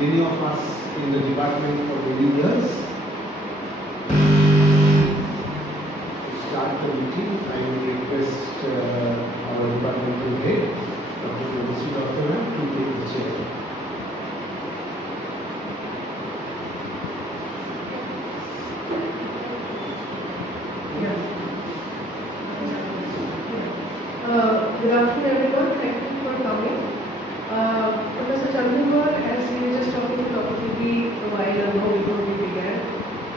many of us in the department for many years. To start the meeting, I will request our departmental head, Dr. Purvasri Dutta ma'am, to take the chair. Good afternoon, everyone. Thank you for coming. Professor Chandramohan, as we were just talking to Dr. P.B. a while ago before we began,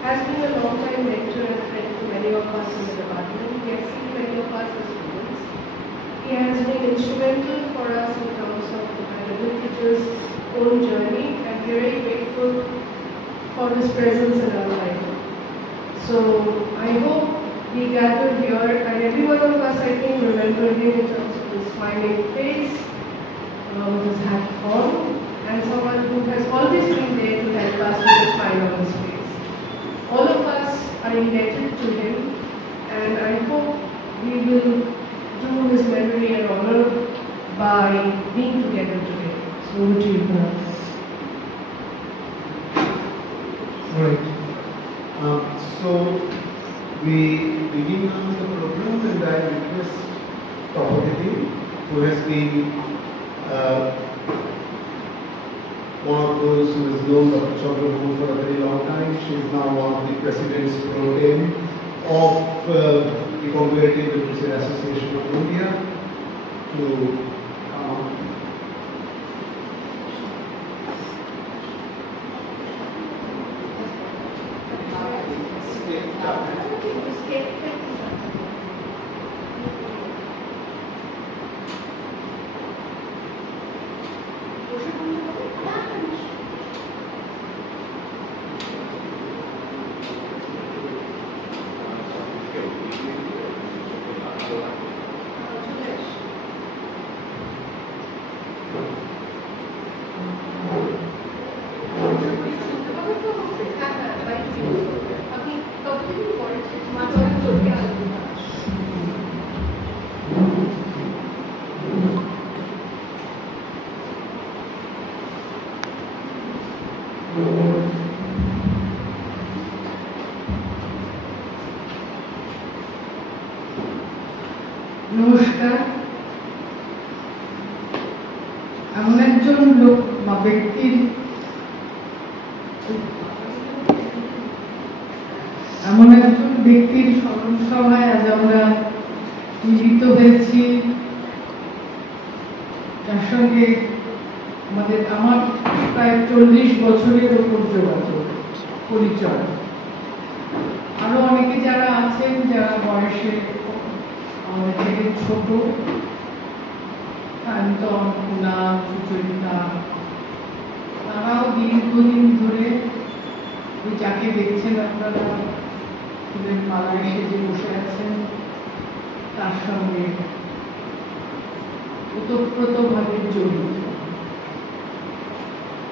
has been a long-time lecturer and friend to many of us in the department. He has seen many of us as students. He has been instrumental for us in terms of the Indian literature's own journey, and we are very grateful for his presence in our life. So I hope we gathered here, and every one of us, I think, remember him in terms of his smiling face, with his hat on, and someone who has always been there to help us with a smile on his face. All of us are indebted to him, and I hope we will do his memory an honor by being together today. So over to you, Kunal. All right. So we begin now the program, and I request Taupati, who has been one of those who has known Dr. Chandramohan for a very long time. She is now one of the presidents pro tem of the Comparative Literature Association of India, to come on. নমস্কার। এমন একজন লোক বা ব্যক্তির স্মরণ সভায় আজ আমরা মিলিত হয়েছি, যার সঙ্গে আমার প্রায় 40 বছরের উপর যোগাযোগ পরিচয়। আরো অনেকে যারা আছেন, যারা বয়সে আমাদের থেকে ছোট, কান্তন, কুনা, সুচরিতা, তারাও দীর্ঘদিন ধরে যাকে দেখছেন আপনারা ফুলের মালা এসে যে বসে আছেন, তার সঙ্গে ওতপ্রোতভাবে জড়িত।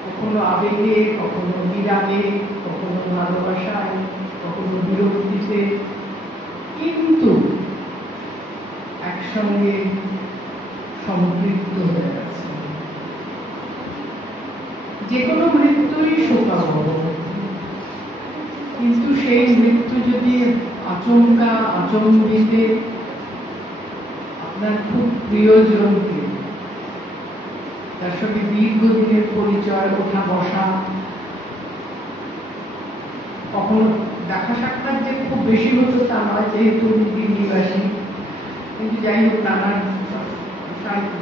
কখনো আবেগে, কখনো বিরাগে, কখনো ভালোবাসায়, কখনো বিরক্তিতে, কিন্তু একসঙ্গে সম্পৃক্ত হয়ে আছে। যে কোনো মৃত্যুই শোকাবহ, কিন্তু সেই মৃত্যু যদি আচমকা আচমবিতে আপনার খুব প্রিয়জনকে, তার সঙ্গে দীর্ঘদিনের পরিচয়, ওঠা বসা, কখনো দেখা সাক্ষাৎ যে খুব বেশি হতো তা নয়, যেহেতু দিল্লিবাসী, কিন্তু যাই হোক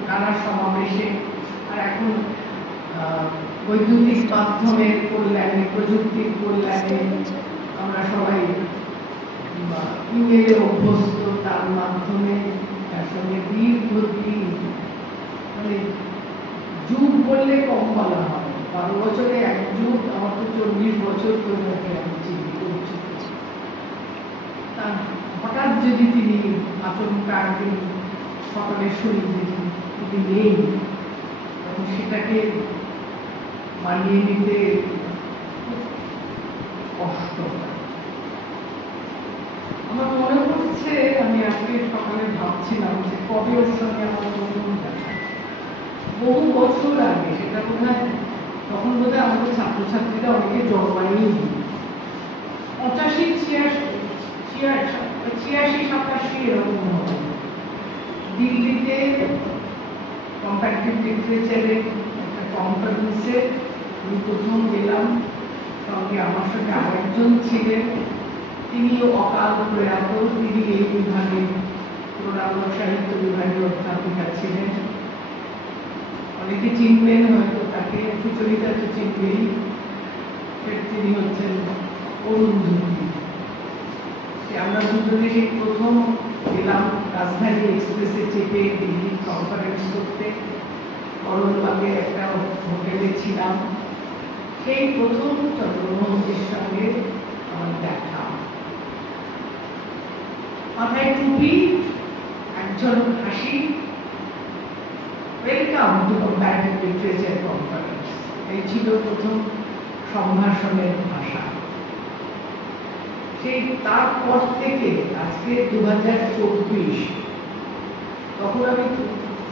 নানা সমাবেশে, আর এখন বৈদ্যুতিক মাধ্যমের কল্যাণে, প্রযুক্তির কল্যাণে আমরা সবাই ইমেলে অভ্যস্ত, তার মাধ্যমে তার সঙ্গে দীর্ঘদিন, মানে যুগ বললে কম বলা হয়, 12 বছরে এক যুগ, আমার তো 40 বছর ধরে আমি চিনি করছি। হঠাৎ যদি তিনি আচমকা একদিন সকালে শুনি যে তিনি নেই, তখন সেটাকে মানিয়ে নিতে কষ্ট হয়। আমার মনে পড়ছে, আমি আজকে সকালে ভাবছিলাম যে কবে ওর সঙ্গে আমার প্রথম দেখা, বহু বছর আগে, সেটা বোধ হয় তখন বোধহয় আমাদের ছাত্রছাত্রীরা অনেকে জন্মায়নি, 85-86 এরকম হবে। দিল্লিতে কম্পারেটিভ লিটারেচারের একটা কনফারেন্সে আমি প্রথম গেলাম, সঙ্গে আমার সঙ্গে আরেকজন ছিলেন, তিনিও অকাল প্রয়াত, তিনি এই বিভাগে পুরোনামূলক সাহিত্য বিভাগের অধ্যাপিকা ছিলেন। অনেকে চিনবেন হয়তো তাকে, সুচরিতা তো চিনবেই, তিনি হচ্ছেন অরুন্ধতী। আমরা দুজনে সেই প্রথম গেলাম রাজধানী এক্সপ্রেসে চেপে দিল্লি কনফারেন্স করতে, করণবাগে একটা হোটেলে ছিলাম। সেই প্রথম চন্দ্রমোহনজির সঙ্গে আমার দেখা। মাথায় টুপি, একজন হাসি, welcome to comparative literature conference, এই ছিল প্রথম সম্ভাষণের ভাষা। সেই তারপর থেকে আজকে 2024, তখন আমি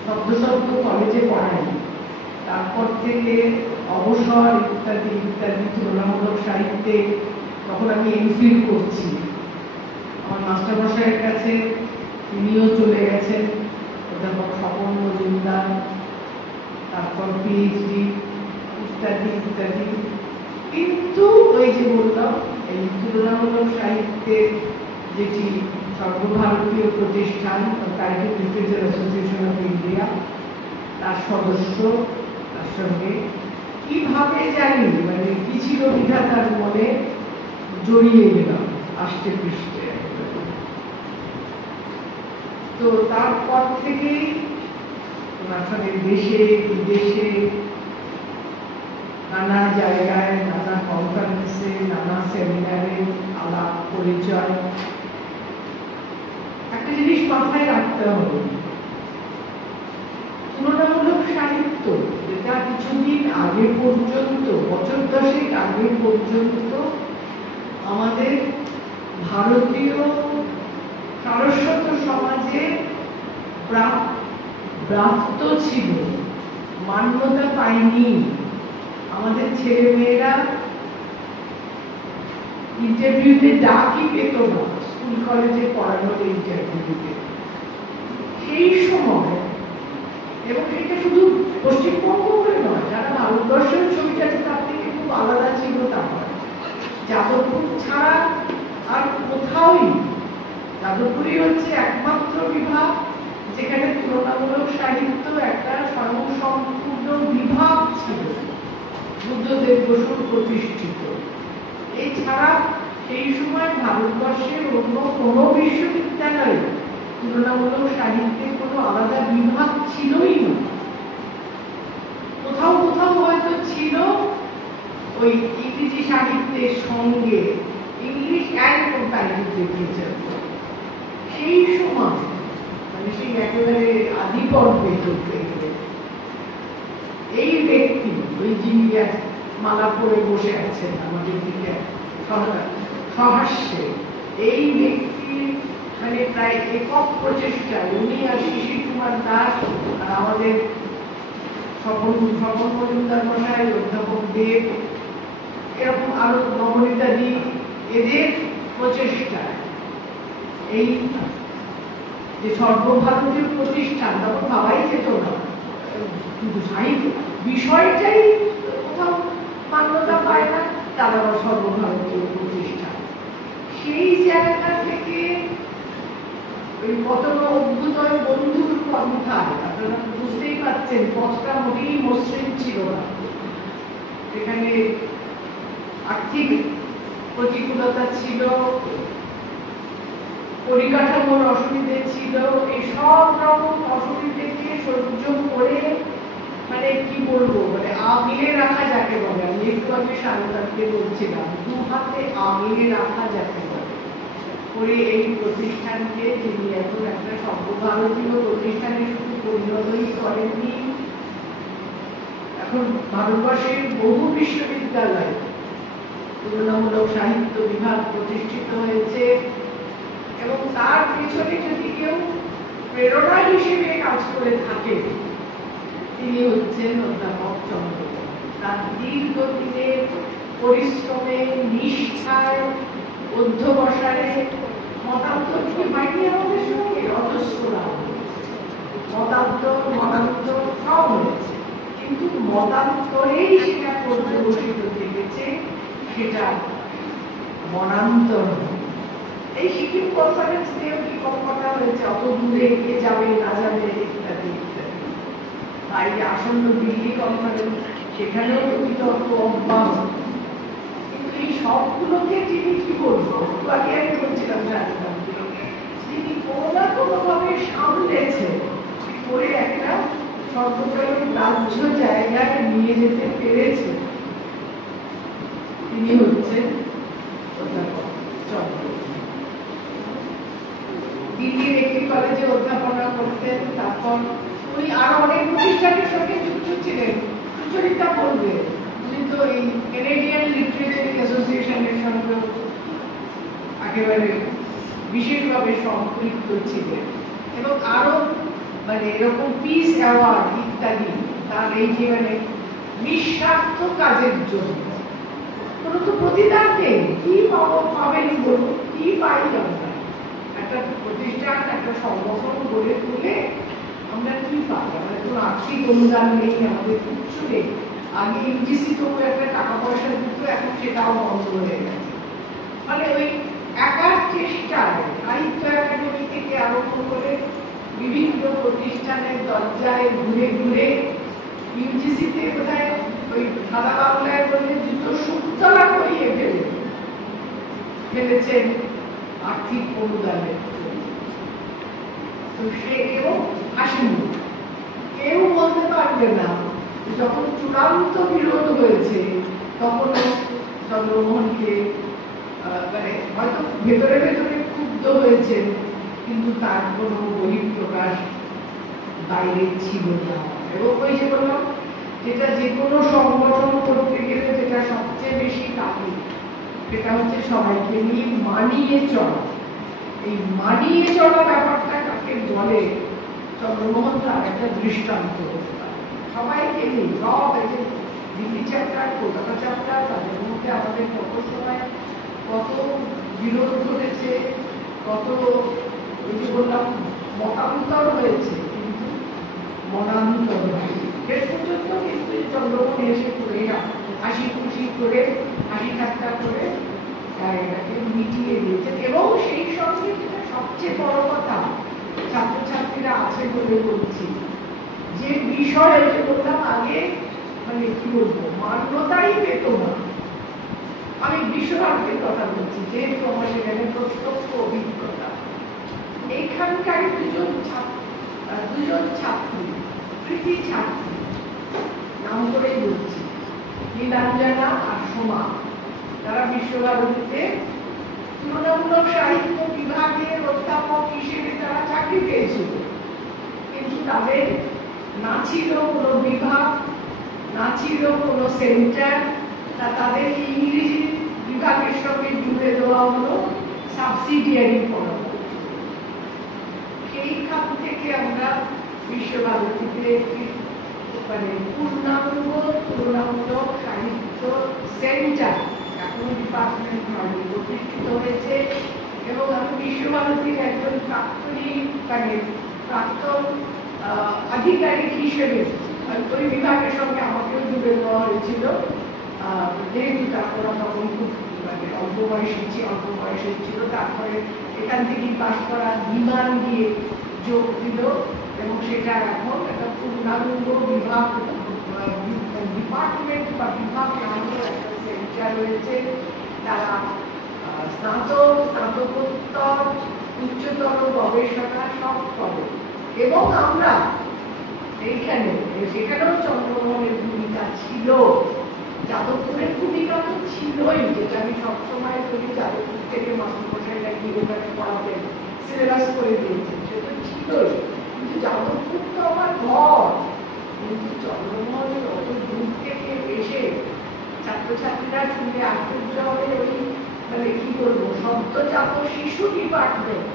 শব্দ কলেজে পড়াই, তারপর থেকে অবসর ইত্যাদি ইত্যাদি তুলনামূলক সাহিত্যে তখন আমি এমফিল করছি। আমার মাস্টারমশাইয়ের কাছে তিনিও চলে গেছেন, অধ্যাপক স্বপন মজুমদার, তারপর পিএইচডি ইত্যাদি ইত্যাদি। কিন্তু ওই যে বললাম, এই তুলনামূলক সাহিত্যের যেটি সর্বভারতীয় প্রতিষ্ঠান comparative literature association of India, তার সদস্য, তার সঙ্গে কিভাবে জানি মানে কি ছিল বিধাতার মনে জড়িয়ে গেলাম আষ্টে পৃষ্ঠে। তো তারপর থেকেই ওনার সঙ্গে দেশে বিদেশে নানা জায়গায়, নানা কনফারেন্সে, নানা সেমিনারে আলাপ পরিচয়। একটা জিনিস মাথায় রাখতে হবে, তুলনামূলক সাহিত্য যেটা কিছুদিন আগে পর্যন্ত, বছর 10 আগে পর্যন্ত আমাদের ভারতীয় সারস্বত সমাজে প্রাপ্ত ছিল, মান্যতা পায়নি। আমাদের ছেলে মেয়েরা ইন্টারভিউতে ডাকই পেত না, স্কুল কলেজে পড়ানোর ইন্টারভিউতে সেই সময়। এবং সেটা শুধু পশ্চিমবঙ্গ বলে নয়, যারা ভারতবর্ষের ছবিটা তার থেকে খুব আলাদা ছিল। তারপর যাদবপুর ছাড়া আর কোথাওই, যাদবপুরই হচ্ছে একমাত্র বিভাগ যেখানে তুলনামূলক সাহিত্য একটা স্বয়ংসম্পূর্ণ বিভাগ ছিল, বুদ্ধদেব বসুর প্রতিষ্ঠিত। এছাড়া সেই সময় ভারতবর্ষের অন্য কোনো বিশ্ববিদ্যালয়ে তুলনামূলক সাহিত্যের কোনো আলাদা বিভাগ ছিলই না। কোথাও কোথাও হয়তো ছিল ওই ইংরেজি সাহিত্যের সঙ্গে ইংলিশ অ্যান্ড কম্পারেটিভ লিটারেচার। সেই সময় মানে সেই একেবারে আদি পর্বে চলতে গেলে এই ব্যক্তি, ওই যিনি মালা পরে বসে আছেন আমাদের দিকে সহাস্যে, এই ব্যক্তি মানে প্রায় একক প্রচেষ্টা, উনি আর শিশির কুমার দাস আর আমাদের স্বপন মজুমদার মশাই, অধ্যাপক দেব, এরকম আরো নবনীতাদি, এদের প্রচেষ্টা এই যে সর্বভারতীয় প্রতিষ্ঠান, তখন ভাবাই যেত না, কিন্তু সাহিত্য বিষয়টাই কোথাও মান্যতা পায় না, তার আবার সর্বভারতীয় প্রতিষ্ঠান। সেই জায়গা থেকে ওই কত অভ্যুদয় বন্ধুর পন্থায় আপনারা বুঝতেই পারছেন পথটা মোটেই মসৃণ ছিল না। এখানে আর্থিক প্রতিকূলতা ছিল, পরিকাঠামোর অসুবিধে ছিল, এই সব রকম অসুবিধাকে সহ্য করে মানে কি বলবো, মানে আগলে রাখা যাকে বলে, আমি একটু আগে স্বাগতাকে বলছিলাম, দু হাতে আগলে রাখা যাকে বলে করে এই প্রতিষ্ঠানকে, যিনি এখন একটা সর্বভারতীয় প্রতিষ্ঠানে শুধু পরিণতই করেননি, এখন ভারতবর্ষের বহু বিশ্ববিদ্যালয় তুলনামূলক সাহিত্য বিভাগ প্রতিষ্ঠিত হয়েছে। এবং তার পিছনে যদি কেউ প্রেরণা হিসেবে কাজ করে থাকে, তিনি হচ্ছেন অধ্যাপক চন্দ্রমোহন। তার দীর্ঘদিনের পরিশ্রমে, নিষ্ঠায়, অধ্যবসায়ে মতান্তর কি হয়নি আমাদের সঙ্গে? অজস্র মতান্তর সব হয়েছে, কিন্তু মতান্তরেই সেটা পর্যবসিত থেকেছে, সেটা মনান্তর। এই সিকিম কনফারেন্স নিয়েও কি কম কথা হয়েছে, অত দূরে কে যাবে না যাবে ইত্যাদি ইত্যাদি। তাই আসন্ন দিল্লি কনফারেন্স, সেখানেও বিতর্ক অব্যাহত। কিন্তু এই সবগুলোকে তিনি কি বলবো, আগে আমি বলছিলাম তিনি কোনো না কোনোভাবে সামলেছে করে একটা সর্বজনীন রাজ্য জায়গায় নিয়ে যেতে পেরেছে। তিনি হচ্ছেন দিল্লির একটি কলেজে অধ্যাপনা করতেন। তারপর উনি আরো অনেক প্রতিষ্ঠানের সঙ্গে যুক্ত ছিলেন। সুচরিতা বলবে, উনি তো এই কেনেডিয়ান লিটারেচার অ্যাসোসিয়েশনের সঙ্গে একেবারে বিশেষভাবে সম্পৃক্ত ছিলেন, এবং আরো মানে এরকম পিস অ্যাওয়ার্ড ইত্যাদি তার এই যে মানে নিঃস্বার্থ কাজের জন্য কোনো তো প্রতিদান নেই। কি পাবেন বলুন, কি পাই আমরা? একটা প্রতিষ্ঠান, একটা সংগঠন গড়ে তুলে আমরা কি পাই? আমাদের কোনো আর্থিক অনুদান নেই, আমাদের কিচ্ছু নেই। আগে ইউজিসি তো একটা টাকা পয়সা দিত, এখন সেটাও বন্ধ হয়ে গেছে। মানে ওই একার চেষ্টায় সাহিত্য একাডেমি থেকে আরম্ভ করে বিভিন্ন প্রতিষ্ঠানের দরজায় ঘুরে ঘুরে ইউজিসিতে কোথায় ওই সাদা বাংলায় বললে জুতো সুতলা করিয়ে ফেলেছেন আর্থিক অনুদানের। তো সে এবং হাসিমুখ কেউ বলতে পারবে না যখন চূড়ান্ত বিরোধ হয়েছে তখন চন্দ্রমোহনকে মানে হয়তো ভেতরে ভেতরে ক্ষুব্ধ হয়েছেন, কিন্তু তার কোনো বহিঃপ্রকাশ বাইরে ছিল না। এবং ওই যে বললাম, যেটা যে কোনো সংগঠন করতে গেলে যেটা সবচেয়ে বেশি কাজে, সেটা হচ্ছে সবাইকে নিয়ে মানিয়ে চলা। এই মানিয়ে চলা ব্যাপারটা কাকে বলে, চন্দ্রমোহন তার একটা দৃষ্টান্ত হতে পারে। সবাইকে নিয়ে সব এই যে দিল্লি চ্যাপ্টার, কলকাতা চ্যাপ্টার, তাদের মধ্যে আমাদের কত সময় কত বিরোধ ঘটেছে, কত ওই যে বললাম মতান্তর হয়েছে, কিন্তু মনান্তর হয়নি। শেষ পর্যন্ত কিন্তু চন্দ্রমোহন এসে করে হাসি খুশি করে, হাসি ঠাট্টা করে জায়গাটাকে মিটিয়ে দিয়েছেন। এবং সেই সঙ্গে যেটা সবচেয়ে বড় কথা, ছাত্রছাত্রীরা আছে বলে বলছি, যে বিষয়ে যে বললাম আগে, মানে কি বলবো, মান্যতাই পেত না। আমি বিশ্বভারতীর কথা বলছি, যেহেতু আমার সেখানে প্রত্যক্ষ অভিজ্ঞতা। এইখানকার দুজন ছাত্রী, কৃতি ছাত্রী, নাম করেই বলছি, নীলাঞ্জনা আর সোমা, তারা বিশ্বভারতীতে তুলনামূলক সাহিত্য বিভাগের অধ্যাপক হিসেবে তারা চাকরি পেয়েছিল, কিন্তু তাদের না ছিল কোনো বিভাগ, না ছিল কোনো সেন্টার। তাদের ইংরেজি বিভাগের সঙ্গে জুড়ে দেওয়া হলো সাবসিডিয়ারি পড়াশোনা। সেইখান থেকে আমরা বিশ্বভারতীতে একটি মানে পূর্ণাঙ্গ তুলনামূলক সাহিত্য সেন্টার, এখনো ডিপার্টমেন্ট হয়নি, প্রতিষ্ঠিত হয়েছে। এবং আমি বিশ্বভারতীর একজন প্রাক্তন আধিকারিক হিসেবে ওই বিভাগের সঙ্গে আমাকেও জুড়ে দেওয়া হয়েছিল, যেহেতু তারপরে তখন খুব মানে অল্প বয়সে ছিল। তারপরে এখান থেকেই পাশ করা বিমান দিয়ে যোগ দিল, এবং সেটা এখন একটা পূর্ণাঙ্গ বিভাগ, ডিপার্টমেন্ট বা বিভাগ নামের একটা সেন্টার রয়েছে। তারা স্নাতকোত্তর, উচ্চতর গবেষণা সব করে। এবং আমরা এইখানে, সেখানেও চন্দ্রমোহনের ভূমিকা ছিল, যাদবপুরের ভূমিকা তো ছিলই, যেটা আমি সবসময় বলি, যাদবপুর থেকে মাস্টারমশাইরা গিয়ে ওখানে পড়াতেন, সিলেবাস করে দিয়েছেন, সেটা ছিলই। কিন্তু যাদবপুর তো আমার ঘর, কিন্তু চন্দ্রমোহনের অত দূর থেকে এসে ছাত্রছাত্রীরা শুনে আশ্চর্য হবে, ওই মানে কি বলবো, সদ্যজাত শিশু ডিপার্টমেন্ট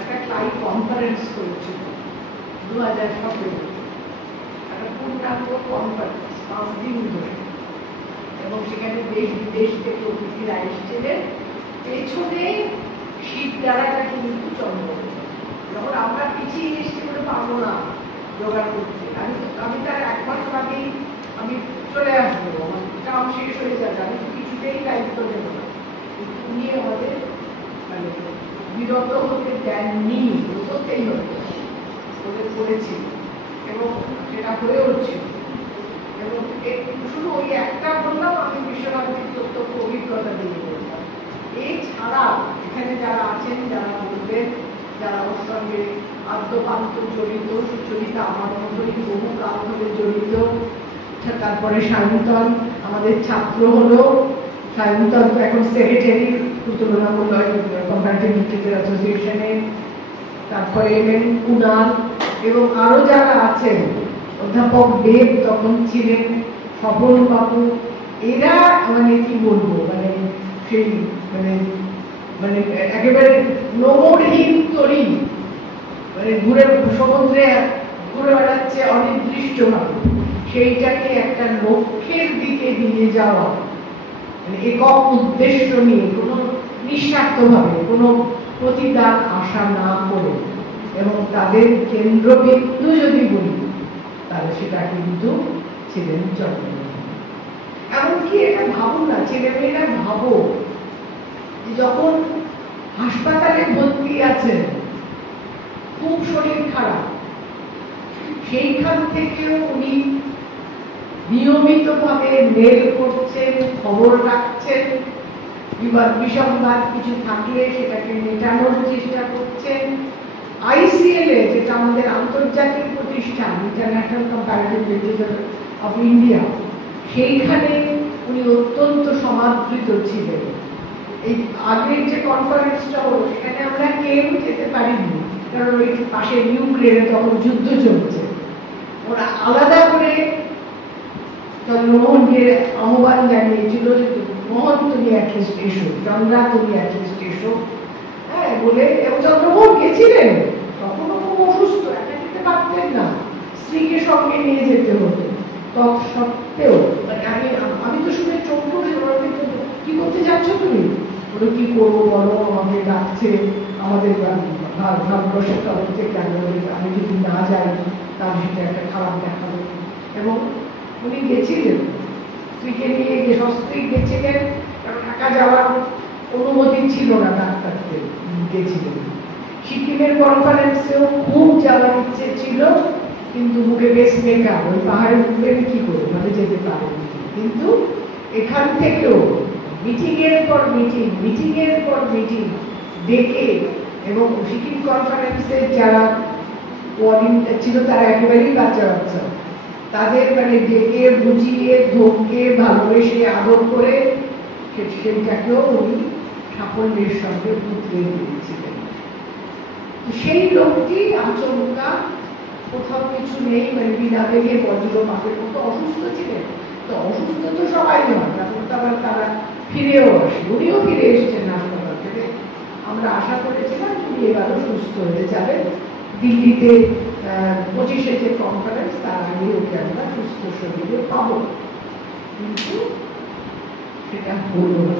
একটা ক্লাই কনফারেন্স করেছিল 2017, একটা পূর্ণাঙ্গ কনফারেন্স 5 দিন ধরে। বিদেশ থেকে অতিথিরা এসেছিলেন, পেছনে শিবদাঁড়াটা কিন্তু চন্দ্রমোহন। যখন আমরা পিছিয়ে এসেছি বলে পারবো না জোগাড় করতে, আমি তার 1 মাস আগেই আমি চলে আসবো, আমার কাম শেষ হয়ে যাবে, আমি তো কিছুতেই দায়িত্ব নেব না। উনি আমাদের মানে বিরত হতে দেননি, হতেই হতো ওদের করেছি এবং সেটা হয়ে উঠছে। এবং শুধু ওই একটা বললাম, আমি বিশ্বভারতীর প্রত্যক্ষ অভিজ্ঞতা দিয়ে বললাম। এছাড়া এখানে যারা আছেন, যারা বলবেন, যারা ওর সঙ্গে আদ্যপান্ত জড়িত, সুচরিতা আমার মতোই বহু কাল ধরে জড়িত। তারপরে সায়ন্তন আমাদের ছাত্র হলো, সায়ন্তন তো এখন সেক্রেটারি তুলনামূলক কম্পারেটিভ লিটারেচার অ্যাসোসিয়েশনে। তারপরে এলেন কুণাল এবং আরো যারা আছেন, অধ্যাপক দেব তখন ছিলেন, স্বপন বাবু, এরা মানে কি বলবো, মানে সেই মানে মানে একেবারে নোংরহীন তরি, মানে ঘুরে সমুদ্রে ঘুরে বেড়াচ্ছে অনির্দিষ্টভাবে, সেইটাকে একটা লক্ষ্যের দিকে নিয়ে যাওয়া, মানে একক উদ্দেশ্য নিয়ে, কোনো নিঃস্বার্থভাবে কোনো প্রতিদান আশা না করে, এবং তাদের কেন্দ্রবিন্দু যদি বলি তাহলে সেটা কিন্তু ছিলেন চন্দ্রমোহন। এমনকি এটা ভাবুন না, ছেলেমেয়েরা ভাবো যখন হাসপাতালে ভর্তি আছেন, খুব শরীর খারাপ, সেইখান থেকেও উনি নিয়মিতভাবে মেল করছেন, খবর রাখছেন, বিসংবাদ কিছু থাকলে সেটাকে মেটানোর চেষ্টা করছেন। ICL এ, যেটা আমাদের আন্তর্জাতিক প্রতিষ্ঠান, international comparative literature of India, সেইখানে উনি অত্যন্ত সমাদৃত ছিলেন। এই আগের যে কনফারেন্সটা হলো সেখানে আমরা কেউ যেতে পারিনি, কারণ ওই পাশে ইউক্রেনে তখন যুদ্ধ চলছে। ওরা আলাদা করে চন্দ্রমোহনকে আহ্বান জানিয়েছিল যে মোহন তুমি অ্যাটলিস্ট এসো, চন্দ্রা তুমি অ্যাটলিস্ট এসো, হ্যাঁ বলে। এবং চন্দ্রমোহন গেছিলেন, তখনও খুব অসুস্থ, একা যেতে পারতেন না, স্ত্রীকে সঙ্গে নিয়ে যেতে হতো। তৎসত্ত্বেও মানে আমি তো শুনে চোখ করে, কি করতে যাচ্ছ তুমি? বলো কি করবো বলো, আমাকে ডাকছে আমাদের ভারতবর্ষের তরফ থেকে, আমি যদি না যাই তাহলে সেটা একটা খারাপ দেখাবে। এবং উনি গেছিলেন, স্ত্রীকে নিয়ে সস্ত্রী গেছিলেন, কারণ একা যাওয়ার অনুমতি ছিল না ডাক্তারদের, গেছিলেন। সিকিমের কনফারেন্সেও খুব যাওয়ার ইচ্ছে ছিল, কিন্তু মুখে বেশ মেকার, ওই পাহাড়ে উঠবেন কি করে, মানে যেতে পারেনি। কিন্তু এখান থেকেও মিটিং এর পর মিটিং, মিটিং এর পর মিটিং ডেকে, এবং সিকিম কনফারেন্সের যারা কোঅর্ডিনেটর ছিল তারা একেবারেই বাচ্চা বাচ্চা, তাদের মানে ডেকে বুঝিয়ে ধমকে ভালোবেসে আদর করে সেইটাকেও উনি সাফল্যের সঙ্গে উতরে দিয়েছিলেন। সেই লোকটি আচমকা কোথাও কিছু নেই, মানে বিনা বেগে বজ্রপাতের মতো অসুস্থ ছিলেন। তো অসুস্থ তো সবাই নয়, তখন তো আবার তারা ফিরেও আসে, উনিও ফিরে এসেছেন হাসপাতাল থেকে। আমরা আশা করেছিলাম উনি এবারও সুস্থ হয়ে যাবেন। দিল্লিতে 25-এ যে কনফারেন্স, তার আগে ওকে আমরা সুস্থ শরীরে পাব, কিন্তু সেটা হলো না।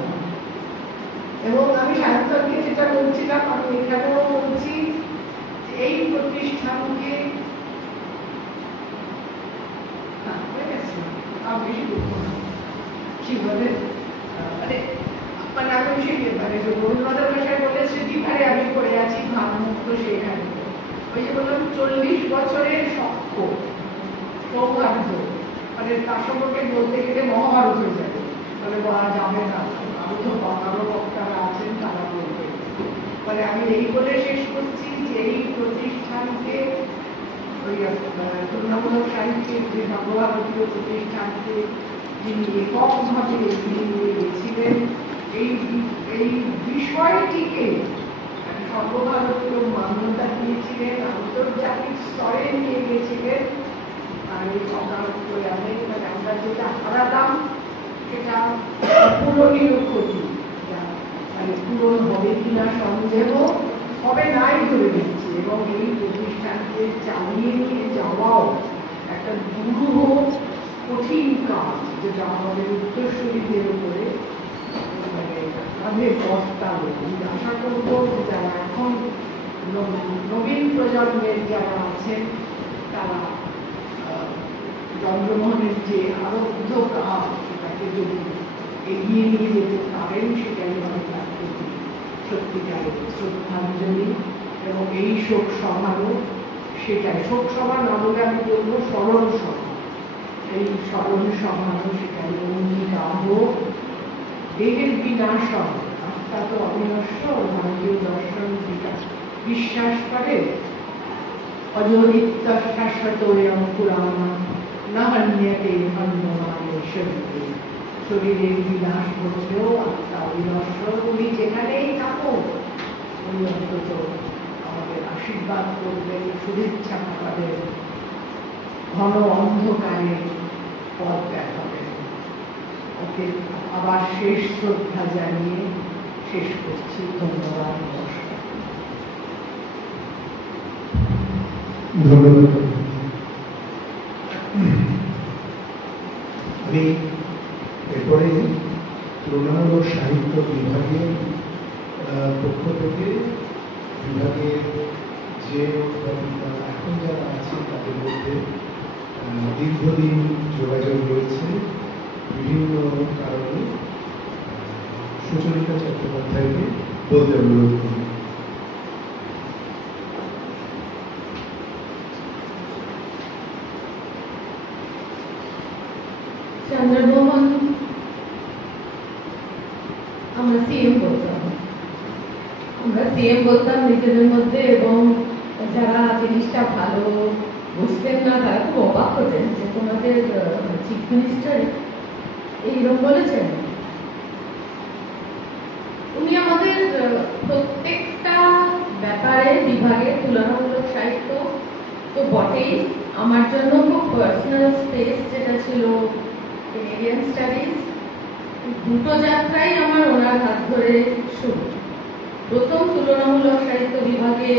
এবং আমি সায়ন্তনকে যেটা বলছিলাম, আমি এখানেও বলছি, এই প্রতিষ্ঠানকে বেশি দুঃখ না, কি বলে মানে আমি মানে রবীন্দ্রনাথের ভাষায় বলেছে, যেখানে আমি পড়ে আছি ভাবমুক্ত সেখানে। ওই যে বললাম 40 বছরের শক্ত সৌভাগ্য, মানে তার সম্পর্কে বলতে গেলে মহাভারত হয়ে যাবে, তাহলে বলা যাবে না, আরো তো আরো বক্তারা আছেন তারা বলবে। মানে আমি এই বলে শেষ করছি যে এই প্রতিষ্ঠানকে, ওই তুলনামূলক সাহিত্যের যে সর্বভারতীয় প্রতিষ্ঠানকে যিনি এককভাবে এগিয়ে নিয়ে গেছিলেন, এই বিষয়টিকে সর্বভারতীয় মান্যতা দিয়েছিলেন, আন্তর্জাতিক স্তরে নিয়ে গিয়েছিলেন। আর এই অকারত্ব মানে আমরা যেটা হারালাম সেটা পূরণীয় ক্ষতি, মানে পূরণ হবে কিনা সন্দেহ, হবে নাই ধরে নিচ্ছি। এবং এই প্রতিষ্ঠানকে চালিয়ে নিয়ে যাওয়াও একটা দুরূহ কঠিন কাজ, যেটা আমাদের উত্তরসূরিদের উপরে কাঁধে বস্তা নেই। আশা করবো যে যারা এখন নবীন প্রজন্মের যারা আছেন তারা চন্দ্রমোহনের যে আরব্ধ কাজ সেটাকে যদি এগিয়ে নিয়ে যেতে পারেন সেটাই আমি তার প্রতি সত্যিকারের শ্রদ্ধাঞ্জলি। এবং এই শোক সভারও সেটাই, শোক সভা না বলে আমি বলবো স্মরণ সভা, এই স্মরণ সভারও সেটাই অঙ্গীকার হোক। দেহের বিনাশ হবে, আত্মা তো অবিনশ্বর। ভারতীয় দর্শন বিশ্বাস করে অজনিত্য শাশ্বত পুরাণ না হান্যতে হন্যমানে শরীরে। শরীরের বিনাশ ঘটলেও আত্মা অবিনশ্বর। উনি যেখানেই থাকুন উনি অন্তত আমাদের আশীর্বাদ করবেন, শুভেচ্ছা পাঠাবেন, ঘন অন্ধকারে পথ দেখাবেন। ওকে আবার শেষ শ্রদ্ধা জানিয়ে শেষ করছি। ধন্যবাদ, নমস্কার। ধন্যবাদ। আমি এরপরে তুলনামূলক সাহিত্য বিভাগের পক্ষ থেকে বিভাগের যে এখন যারা আছে তাদের মধ্যে দীর্ঘদিন যোগাযোগ রয়েছে বিভিন্ন কারণে সুচরিতা চট্টোপাধ্যায়কে বলতে অনুরোধ করি। চন্দ্রমোহন আমরা সিএম বলতাম নিজেদের মধ্যে, এবং যারা জিনিসটা ভালো বুঝতেন না তারা খুব অবাক হতেন যে তোমাদের চিফ মিনিস্টার এইরকম বলেছেন। উনি আমাদের প্রত্যেকটা ব্যাপারে বিভাগে তুলনামূলক সাহিত্য তো বটেই, আমার জন্য খুব পার্সোনাল স্পেস যেটা ছিল কেনেডিয়ান স্টাডিজ, দুটো যাত্রাই আমার ওনার হাত ধরে শুরু। প্রথম তুলনামূলক সাহিত্য বিভাগে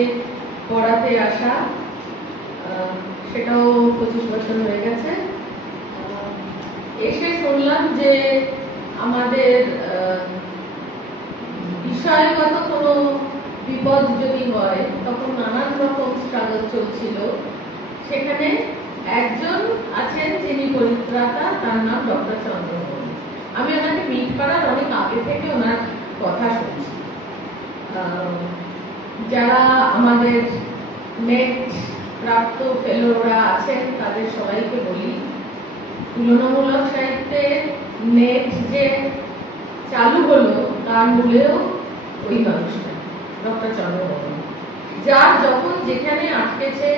পড়াতে আসা, সেটাও 25 বছর হয়ে গেছে। এসে শুনলাম যে আমাদের বিষয়গত কোনো বিপদ যদি হয় তখন নানান রকম স্ট্রাগল চলছিল। সেখানে একজন আছেন যিনি পরিত্রাতা, তার নাম ডক্টর চন্দ্রমোহন। আমি ওনাকে মিট করার অনেক আগে থেকে ওনার কথা শুনছি। যারা আমাদের নেট প্রাপ্ত ফেলোরা আছেন তাদের সবাইকে বলি, তুলনামূলক সাহিত্যে নেট যে চালু হলো তার মূলেও ওই মানুষটা ডক্টর চন্দ্রমোহন, যার যখন যেখানে আটকেছে,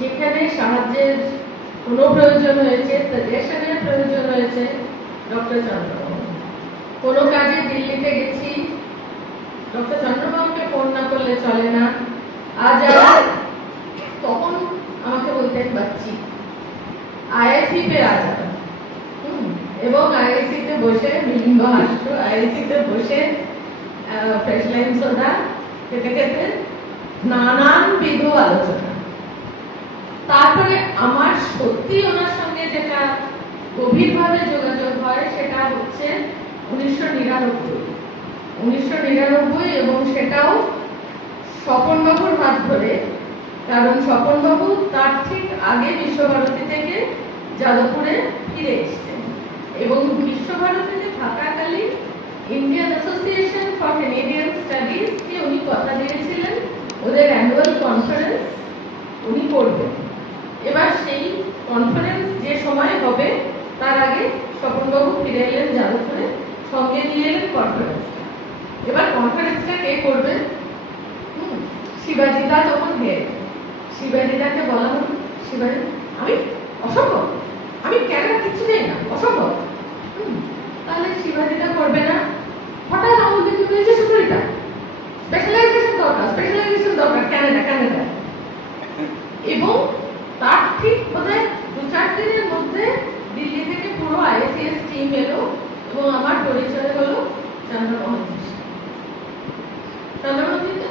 যেখানে সাহায্যের কোনো প্রয়োজন হয়েছে, সাজেশনের প্রয়োজন হয়েছে, ডক্টর চন্দ্রমোহন। কোনো কাজে দিল্লিতে গেছি, ডক্টর চন্দ্রমোহনকে ফোন না করলে চলে না। আজ তখন আমাকে বলতেন বাচ্চি আইআইসি পে আ যাবে, এবং আইআইসি তে বসে বিলিঙ্গ হাসত, আইআইসি তে বসে ফ্রেশ লাইন সোডা খেতে খেতে নানানবিধ আলোচনা। তারপরে আমার সত্যি ওনার সঙ্গে যেটা গভীরভাবে যোগাযোগ হয় সেটা হচ্ছে 1999, এবং সেটাও স্বপনবাবুর হাত ধরে। কারণ স্বপনবাবু তার ঠিক আগে বিশ্বভারতী থেকে যাদবপুরে ফিরে এসেছেন, এবং বিশ্বভারতীতে থাকাকালীন Indian Association for Canadian Studies কে উনি কথা দিয়েছিলেন ওদের অ্যানুয়াল কনফারেন্স উনি করবেন। এবার সেই কনফারেন্স যে সময় হবে তার আগে স্বপনবাবু ফিরে এলেন যাদবপুরে, সঙ্গে নিয়ে এলেন কনফারেন্সটা। এবার কনফারেন্সটা কে করবেন? শিবাজিদা তখন হেড। শিবাজিদাকে বলা হল, শিবাজি আমি অসম্ভব, আমি কেন কিছু নেই না, অসম্ভব। তাহলে শিবাজিদা করবে না। হঠাৎ আমল দেখে হয়েছে সুচরিতা, স্পেশালাইজেশন দরকার, ক্যানাডা। এবং তার ঠিক বোধহয় 2-4 দিনের মধ্যে দিল্লি থেকে পুরো আইএসিএস টিম এলো, এবং আমার পরিচয় হলো চন্দ্রমোহন।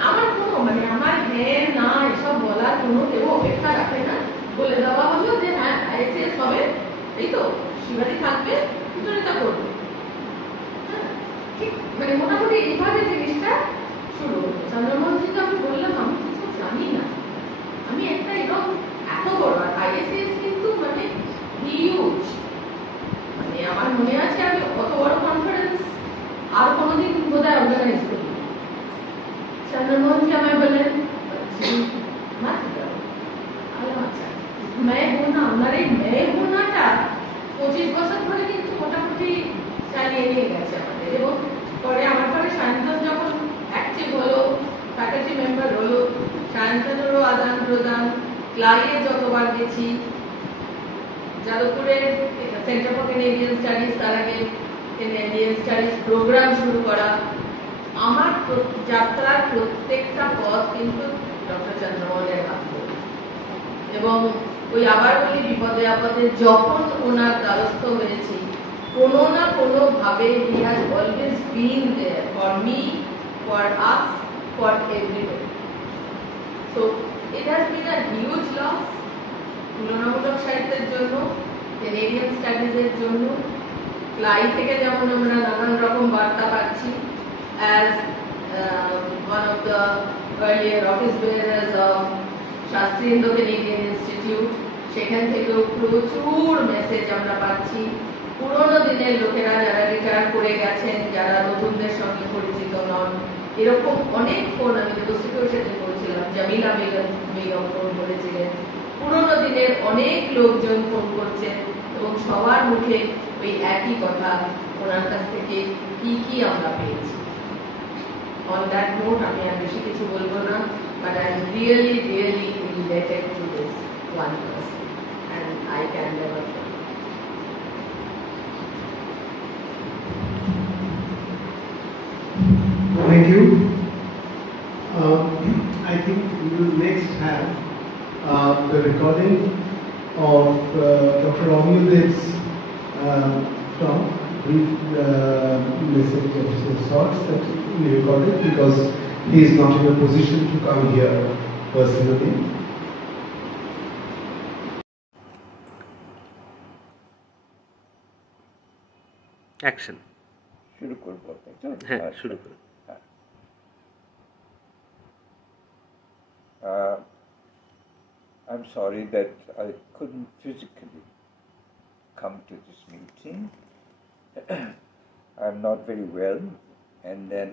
আমার কোনো আমার হ্যাঁ না এসব বলার কোনো কেউ অপেক্ষা রাখে না। বলে দেওয়া হলো যে হ্যাঁ আইএসিএস হবে, এই তো শিবাজি থাকবে, সুচরিতা করবে। ঠিক মানে মোটামুটি এইভাবে জিনিসটা শুরু হতো। চন্দ্রমোহনজিকে আমি বললাম আমি কিছু জানি না, আমি একটা এরকম এত বড় আইএসএস কিন্তু মানে হিউজ, মানে আমার মনে আছে আমি অত বড় কনফারেন্স আর কোনোদিন বোধহয় অর্গানাইজ করি। চন্দ্রমোহনজি আমায় বললেন আচ্ছা मैं हूं ना, আমার এই मैं हूं নাটা 25 বছর ধরে কিন্তু মোটামুটি চালিয়ে নিয়ে গেছে আমাদের। এবং পরে আমার পরে সায়ন্তন যখন অ্যাক্টিভ হলো, ফ্যাকাল্টি মেম্বার হলো, সায়ন্তনেরও আদান প্রদান, ক্লাইয়ে যতবার গেছি, যাদবপুরের সেন্টার ফর কেনেডিয়ান স্টাডিজ, তার আগে কেনেডিয়ান স্টাডিজ প্রোগ্রাম শুরু করা, আমার যাত্রার প্রত্যেকটা পথ কিন্তু ডক্টর চন্দ্রমোহনের হাত ধরে। এবং ওই আবার বলি বিপদে আপদে যখন ওনার দ্বারস্থ হয়েছি, কোনো না কোনো ভাবে he has always been there for me, for us, for everybody. So it has been a huge loss তুলনামূলক সাহিত্যের জন্য, কেনেডিয়ান স্টাডিজের জন্য। ক্লাই থেকে যেমন আমরা নানান রকম বার্তা পাচ্ছি, as one of the earlier office bearers of Shastri Indo-Canadian Institute, সেখান থেকেও প্রচুর মেসেজ আমরা পাচ্ছি। পুরোনো দিনের লোকেরা যারা রিটায়ার করে গেছেন, যারা নতুনদের সঙ্গে পরিচিত নন, এরকম অনেক ফোন আমি দেবশ্রীকেও সেদিন বলছিলাম, জামিলা বেগম ফোন করেছিলেন, পুরোনো দিনের অনেক লোকজন ফোন করছেন এবং সবার মুখে ওই একই কথা, ওনার কাছ থেকে কি কি আমরা পেয়েছি। On that note, আমি আর বেশি কিছু বলবো না, but I am really, really indebted to this one person, and I can never forget. Thank you. I think we will next have the recording of Dr. Romul's talk, brief message of his thoughts that we recorded because he is not in a position to come here personally. Action. শুরু করব তাই তো? হ্যাঁ, শুরু করুন। I'm sorry that I couldn't physically come to this meeting. I'm not very well, and then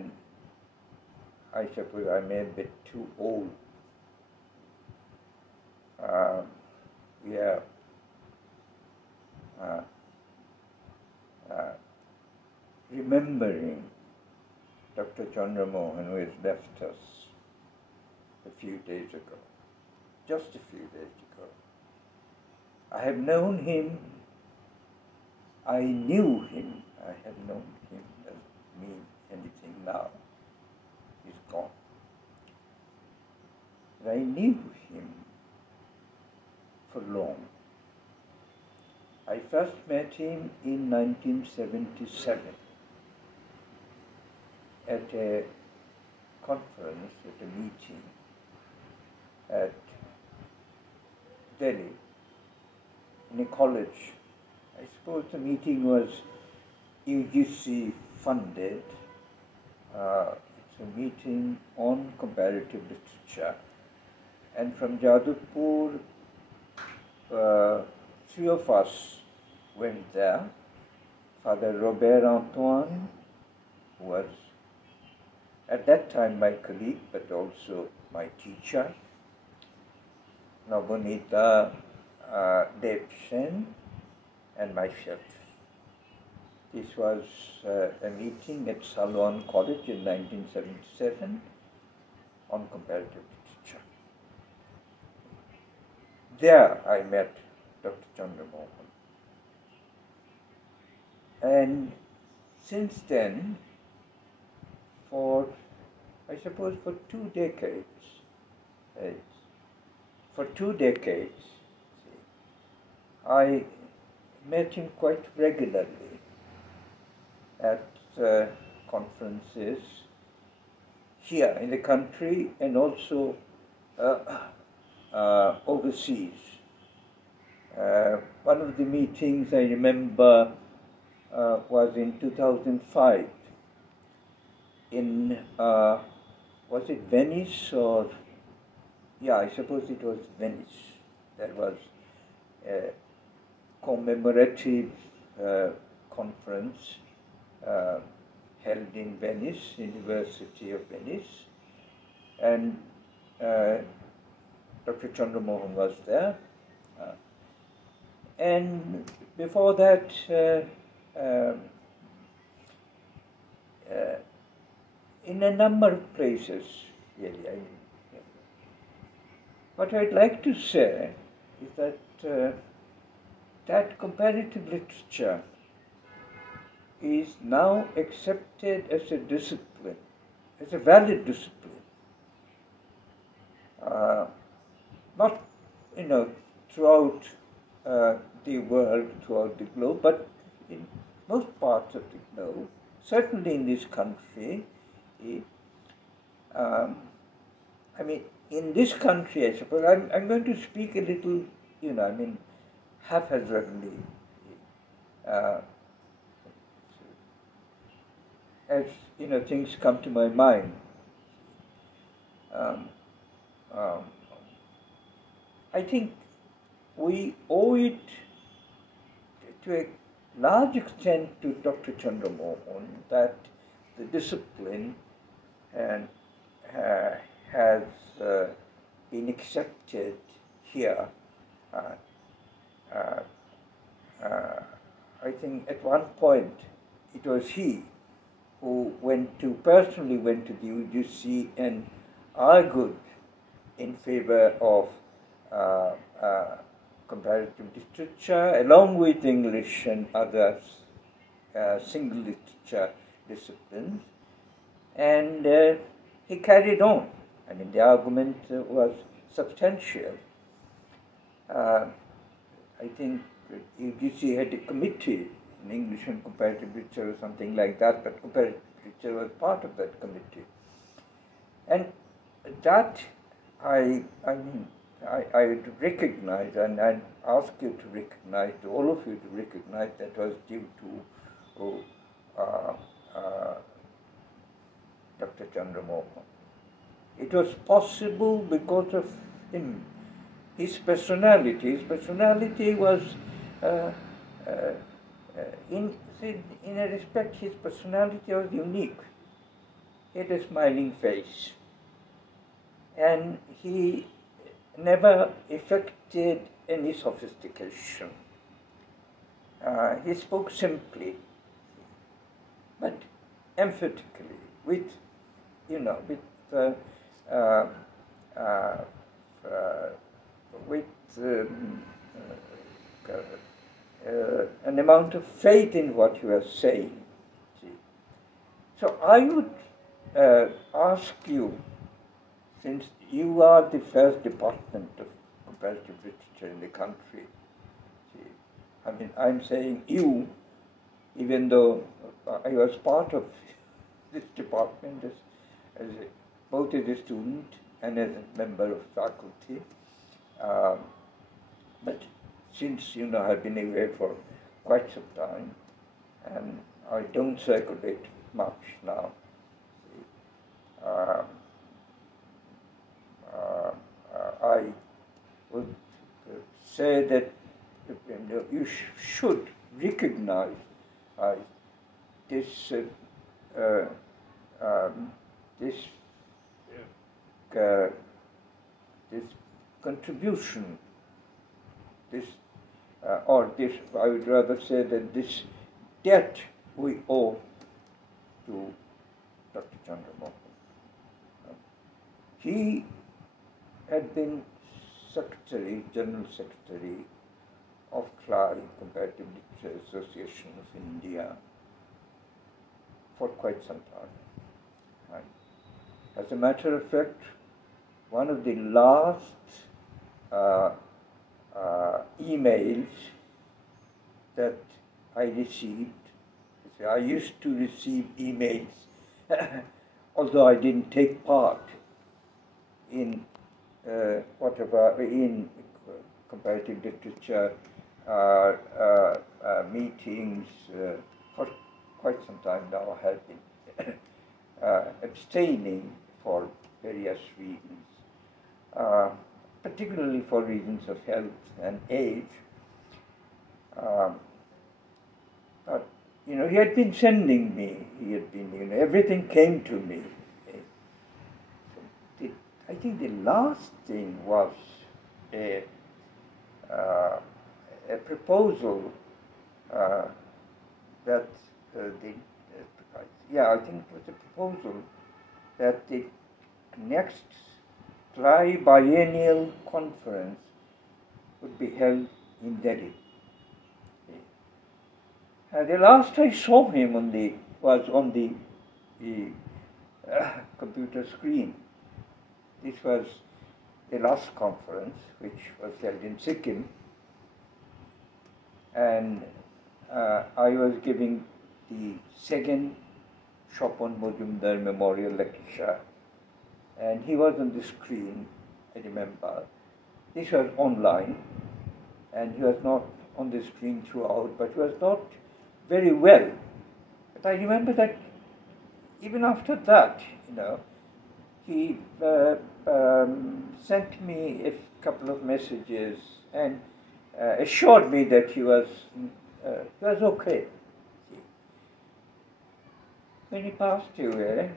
I suppose I may be a bit too old. Yeah. Remembering Dr. Chandra Mohan, who has left us a few days ago, just a few days ago. I have known him, I knew him, I have known him, doesn't mean anything now. He's gone. But I knew him for long. I first met him in 1977 at a conference, at a meeting at Delhi, in a college. I suppose the meeting was UGC funded. It's a meeting on comparative literature. And from Jadavpur, three of us went there. Father Robert Antoine, who was at that time my colleague, but also my teacher, Navonita Devsen, and myself. This was a meeting at Salwan College in 1977 on comparative literature. There I met Dr. Chandra Mohan. And since then, I suppose for 2 decades, I met him quite regularly at conferences here in the country and also overseas. One of the meetings I remember was in 2005 in, was it Venice or, yeah, I suppose it was Venice. There was a commemorative conference held in Venice, University of Venice, and Dr. Chandra Mohan was there. And before that, in a number of places, really. What I'd like to say is that that comparative literature is now accepted as a discipline, as a valid discipline. Not, throughout the world, throughout the globe, but in most parts of the globe, certainly in this country. In this country, I suppose, I'm going to speak a little, haphazardly, as, things come to my mind. I think we owe it to a large extent to Dr. Chandra Mohan that the discipline has been accepted here. I think at one point it was he who personally went to the UGC and argued in favor of comparative literature, along with English and other single literature disciplines, and he carried on. The argument was substantial. I think UGC had a committee in English and comparative literature or something like that, but comparative literature was part of that committee. And that I would recognize, and I'd ask you to recognize, to all of you to recognize, that was due to Dr. Chandra Mohan. It was possible because of him, his personality. His personality was, in a respect, his personality was unique. He had a smiling face, and he never affected any sophistication. He spoke simply, but emphatically, with an amount of faith in what you are saying. See? So I would ask you, since you are the first department of comparative literature in the country, see, I'm saying you, even though I was part of this department both as a student and as a member of faculty. But since, I've been away for quite some time, and I don't circulate much now, I would say that you should recognize this contribution, I would rather say that this debt we owe to Dr. Chandra Mohan. He had been General Secretary of CLAI, Comparative Literature Association of India, for quite some time. As a matter of fact, one of the last emails that I received, I used to receive emails, although I didn't take part in in comparative literature meetings for quite some time now. I have been abstaining for various reasons, particularly for reasons of health and age. But he had been sending me. He had been, everything came to me. So I think the last thing was a proposal that I think it was a proposal that the next tri-biennial conference would be held in Delhi. The last I saw him was on the computer screen. This was the last conference, which was held in Sikkim, and I was giving the second Chopin Majumdar Memorial Lecture, and he was on the screen, I remember. This was online, and he was not on the screen throughout, but he was not very well. But I remember that even after that, he sent me a couple of messages and assured me that he was okay. When he passed away,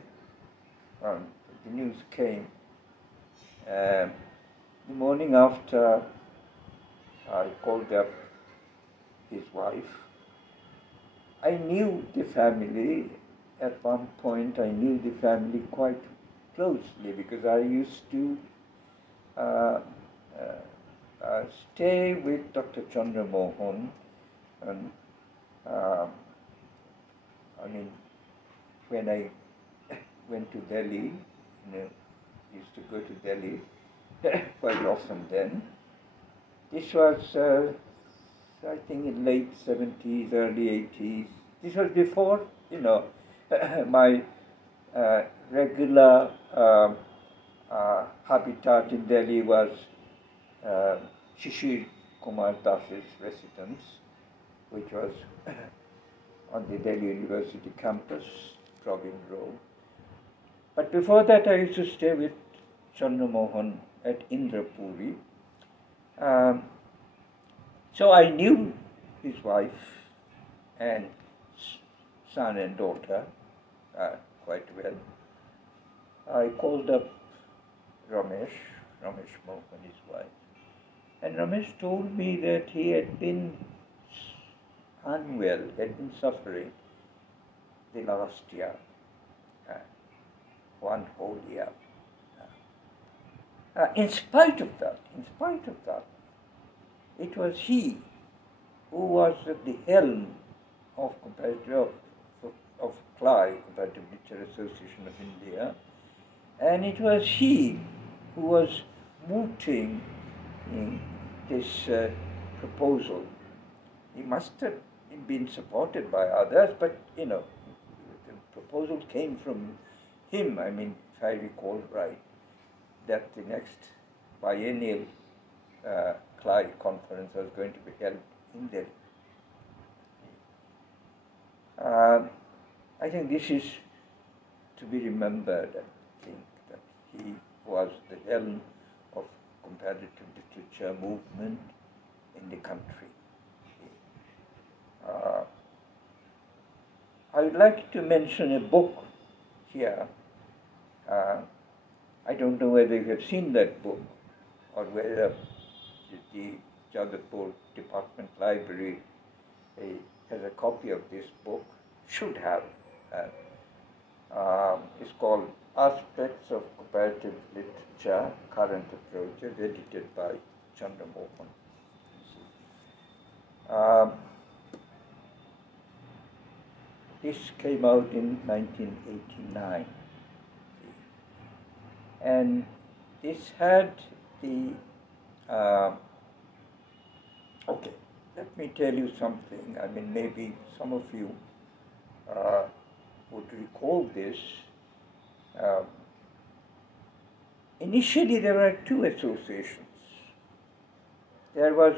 the news came. The morning after, I called up his wife. I knew the family. At one point, I knew the family quite closely because I used to stay with Dr. Chandra Mohan, and when I went to Delhi, used to go to Delhi quite often then. This was, I think, in late 70s, early 80s. This was before, my regular habitat in Delhi was Shishir Kumar Das's residence, which was on the Delhi University campus, Robin Row. But before that, I used to stay with Chandra Mohan at Indrapuri. So I knew his wife and son and daughter quite well. I called up Ramesh Mohan, his wife, and Ramesh told me that he had been unwell, had been suffering the last year, one whole year. In spite of that, it was he who was at the helm of CLAI, Comparative Literature Association of India, and it was he who was mooting this proposal. He must have been supported by others, but the proposal came from him. If I recall right, that the next biennial CLAI conference was going to be held in Delhi. I think this is to be remembered. I think that he was the helm of comparative literature movement in the country. I would like to mention a book here. I don't know whether you have seen that book or whether the Jadavpur Department Library has a copy of this book. Should have. It's called Aspects of Comparative Literature, Current Approaches, edited by Chandra Mohan. This came out in 1989. And this had the, okay, let me tell you something. Maybe some of you would recall this. Initially, there were two associations. There was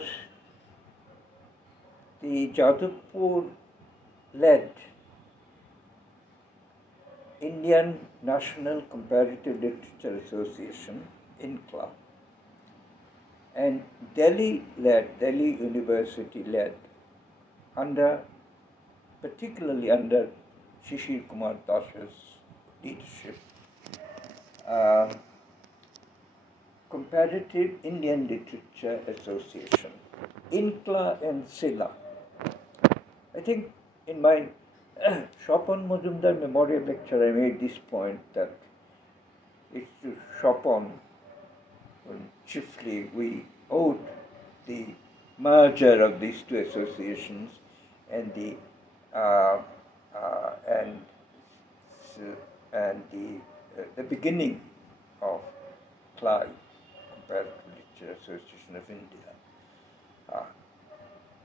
the Jadavpur-led Indian National Comparative Literature Association, INCLA, and Delhi University led, particularly under Shishir Kumar Das's leadership, Comparative Indian Literature Association, INCLA and SILA. I think in my Chopin Majumdar Memorial Lecture I made this point that it's to Chopin chiefly we owed the merger of these two associations and the beginning of CLI, Comparative Literature Association of India.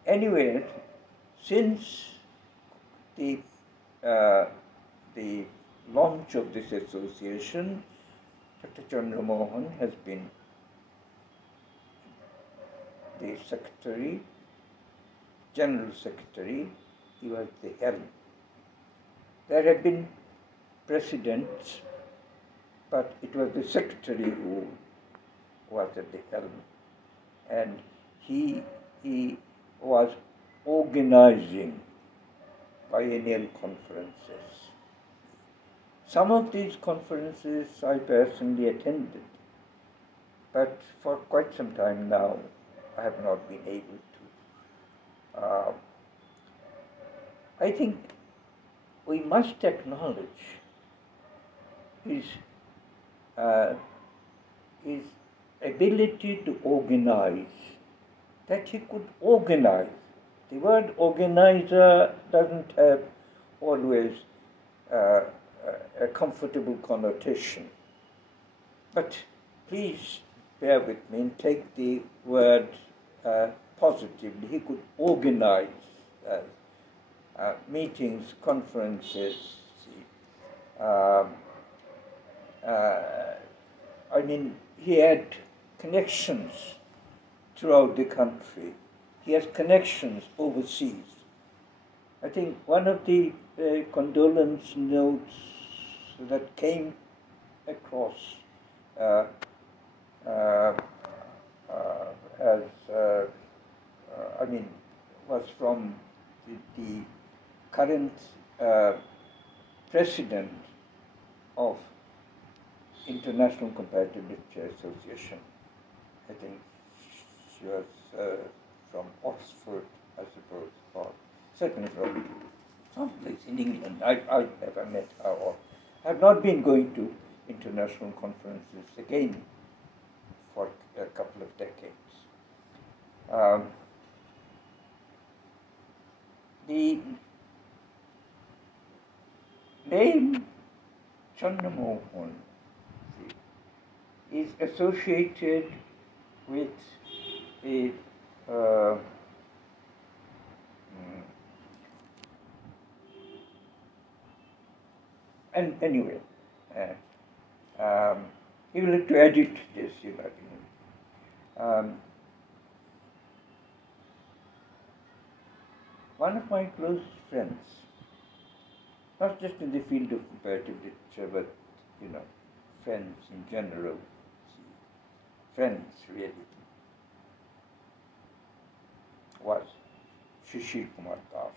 Anyway, since the launch of this association, Dr. Chandra Mohan has been the secretary, general secretary. He was the helm. There had been presidents, but it was the secretary who was at the helm, and he was organizing biennial conferences. Some of these conferences I personally attended, but for quite some time now I have not been able to. I think we must acknowledge his ability to organize, that he could organize. The word organizer doesn't have always a comfortable connotation. But please bear with me and take the word positively. He could organize meetings, conferences. I mean, he had connections throughout the country. He has connections overseas. I think one of the condolence notes that came across was from the current president of International Comparative Literature Association. I think she was from Oxford, I suppose, or certainly from someplace in England. I never met her, or I have not been going to international conferences again for a couple of decades. The name Chandra Mohan is associated with a and anyway, you will have to edit this, you know. One of my close friends, not just in the field of comparative literature, but, you know, friends in general, friends really, was Shishir Kumar Das.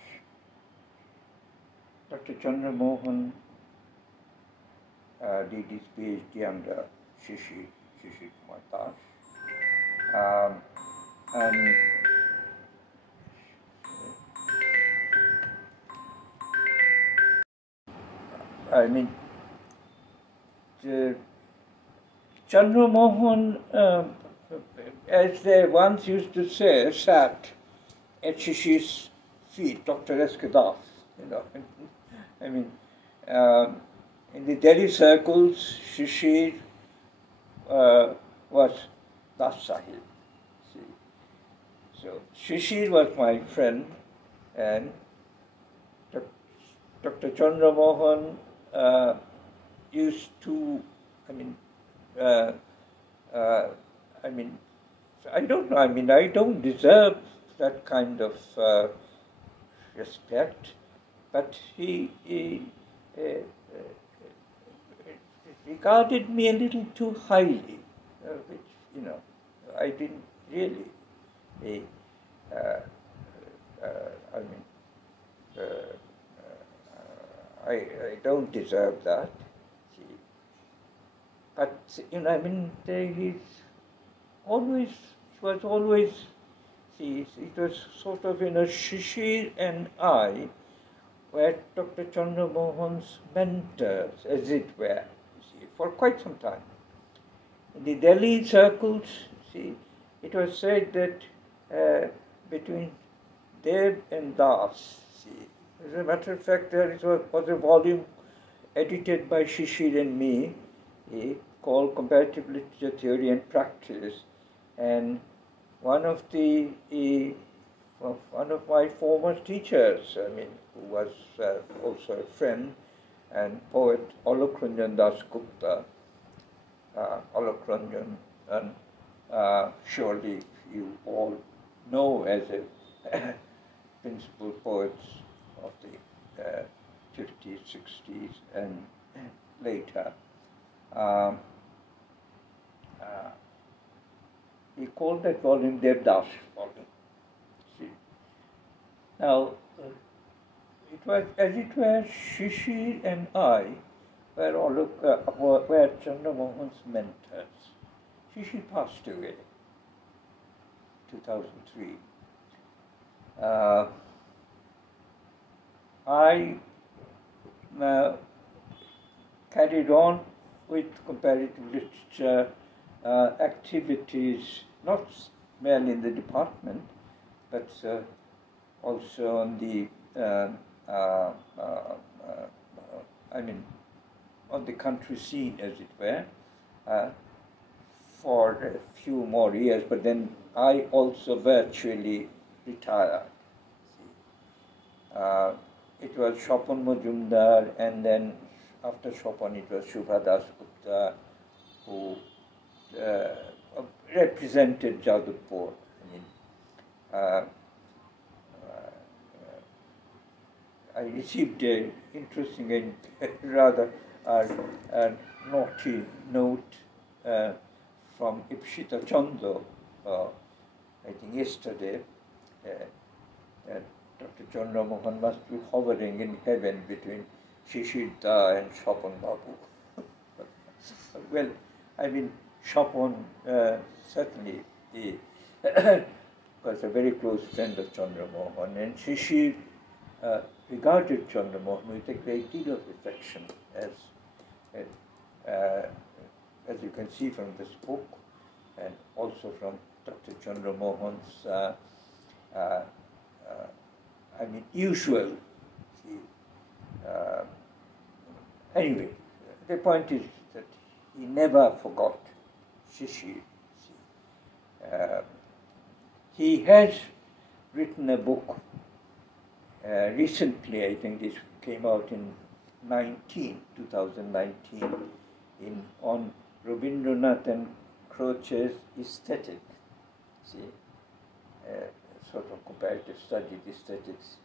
Dr. Chandra Mohan did his PhD under Shishir Kumar Das. And I mean, Chandra Mohan, as they once used to say, sat at Shishir's feet, Dr. S.K. Das, you know. I mean, in the Delhi circles, Shishir was Das Sahib. See. So Shishir was my friend, and Dr. Chandra Mohan used to, I don't know, I don't deserve that kind of respect, but he regarded me a little too highly, which, you know, I didn't really. Uh, I mean, uh, I don't deserve that. See. But, you know, I mean, he was always, see, it was sort of, you know, Shishir and I were Dr. Chandra Mohan's mentors, as it were, see, for quite some time. In the Delhi circles, see, it was said that between Dev and Das, see, as a matter of fact, there was a volume edited by Shishir and me, called Comparative Literature Theory and Practice, and one of my former teachers, I mean, who was also a friend and poet, Alok Ranjan Das Gupta, Alok Ranjan, and surely you all know as a principal poets of the 50s, 60s, and later. He called that volume Devdas volume. See. Now, it was, as it were, Shishir and I were Chandra Mohan's mentors. Shishir passed away 2003. I carried on with comparative literature activities, not merely in the department, but also on the, on the country scene, as it were, for a few more years. But then I also virtually retired. It was Chopin Majumdar, and then after Chopin it was Shubha Das Gupta, who represented Jadavpur. I mean, I received an interesting and rather naughty note from Ipshita Chando, I think yesterday, that Dr. Chandra Mohan must be hovering in heaven between Shishir Da and Chopin Babu. Well, I mean, Chopin certainly was a very close friend of Chandra Mohan, and Shishir regarded Chandra Mohan with a great deal of affection, as you can see from this book, and also from Dr. Chandra Mohan's usual. Anyway, the point is that he never forgot Shishir. He has written a book recently, I think this came out in 2019, on Rabindranath and Croce's aesthetic. See, sort of comparative study, aesthetics,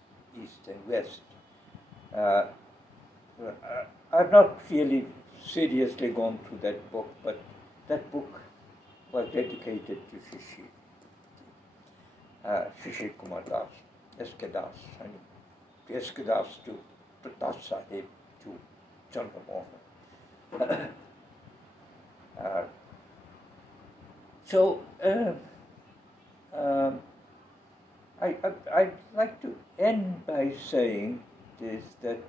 East and West. I've not really seriously gone through that book, but that book was dedicated to Shishir. Shishir Kumar Das, S.K. Das, I mean, S.K. Das to Das Sahib, to Chandra Mohan. I'd like to end by saying this, that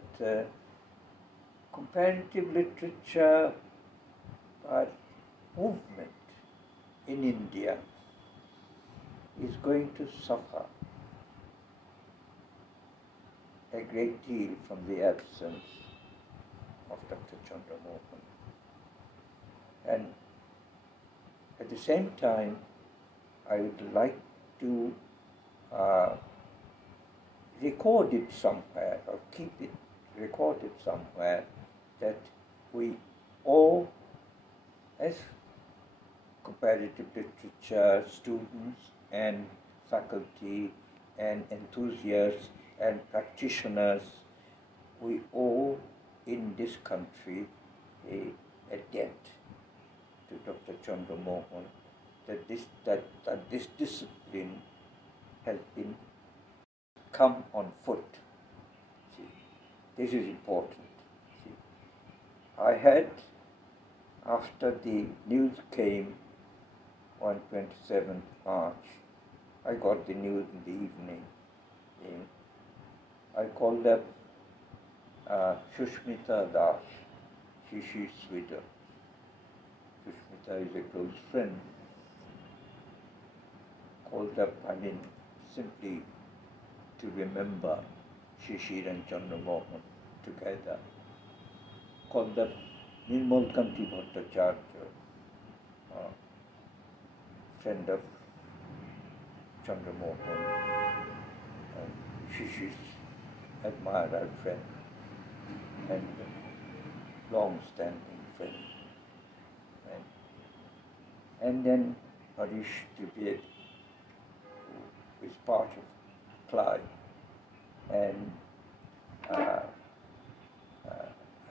comparative literature movement in India is going to suffer a great deal from the absence of Dr. Chandra Mohan. And at the same time, I would like to record it somewhere, or keep it recorded somewhere, that we all, as comparative literature students and faculty and enthusiasts and practitioners, we all in this country a debt to Dr. Chandra Mohan that this discipline helped him come on foot. See, this is important. See, I had, after the news came on 27th March, I got the news in the evening. I called up Shushmita Das, Shishi's widow. Shushmita is a close friend. Called up, simply to remember Shishir and Chandra Mohan together. Called up Nirmal Kanti Bhattacharya, friend of Chandra Mohan, and Shishir's admirer friend, and long-standing friend. And then Harish Trivedi, who is part of Clive.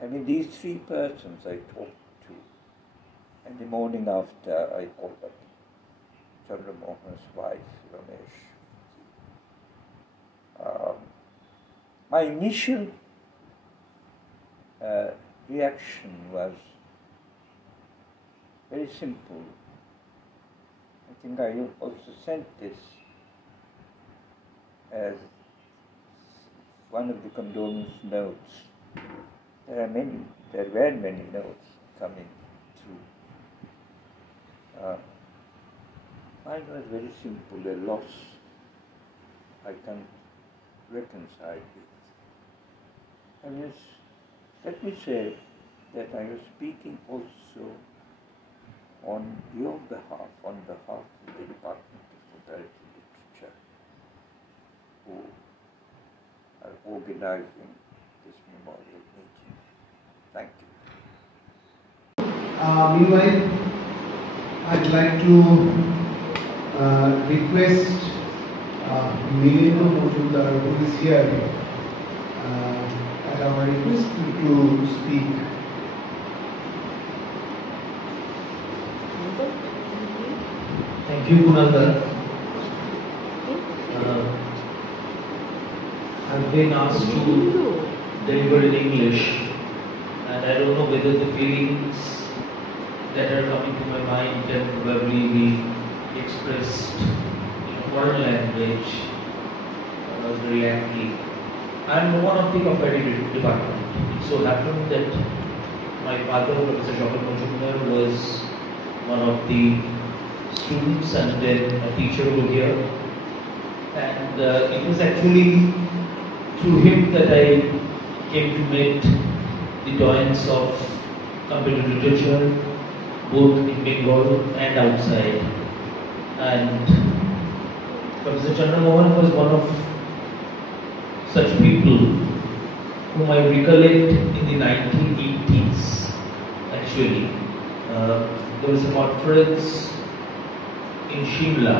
And these three persons I talked to. And the morning after, I called up Chandra Mohan's wife, Ramesh. My initial reaction was very simple. I think I also sent this as one of the condolence notes. There were many notes coming through. Mine was very simple, a loss I can't reconcile with. And let me say that I was speaking also on your behalf, on behalf of the Department of Comparative Literature, who are organizing this memorial meeting. Thank you. Meanwhile, I'd like to request Milindo Majumdar, who is here, at our request to speak. Thank you, Kunal. I've been asked to deliver in English, and I don't know whether the feelings that are coming to my mind can probably be expressed in a foreign language very aptly. I'm one of the comparative department. It so happened that my father, Professor Shaukat Majumdar, was one of the students and then a teacher over here. And it was actually through him that I came to meet the doyens of comparative literature, both in Bengal and outside. And Professor Chandra Mohan was one of such people whom I recollect in the 1980s, actually. There was a conference in Shimla.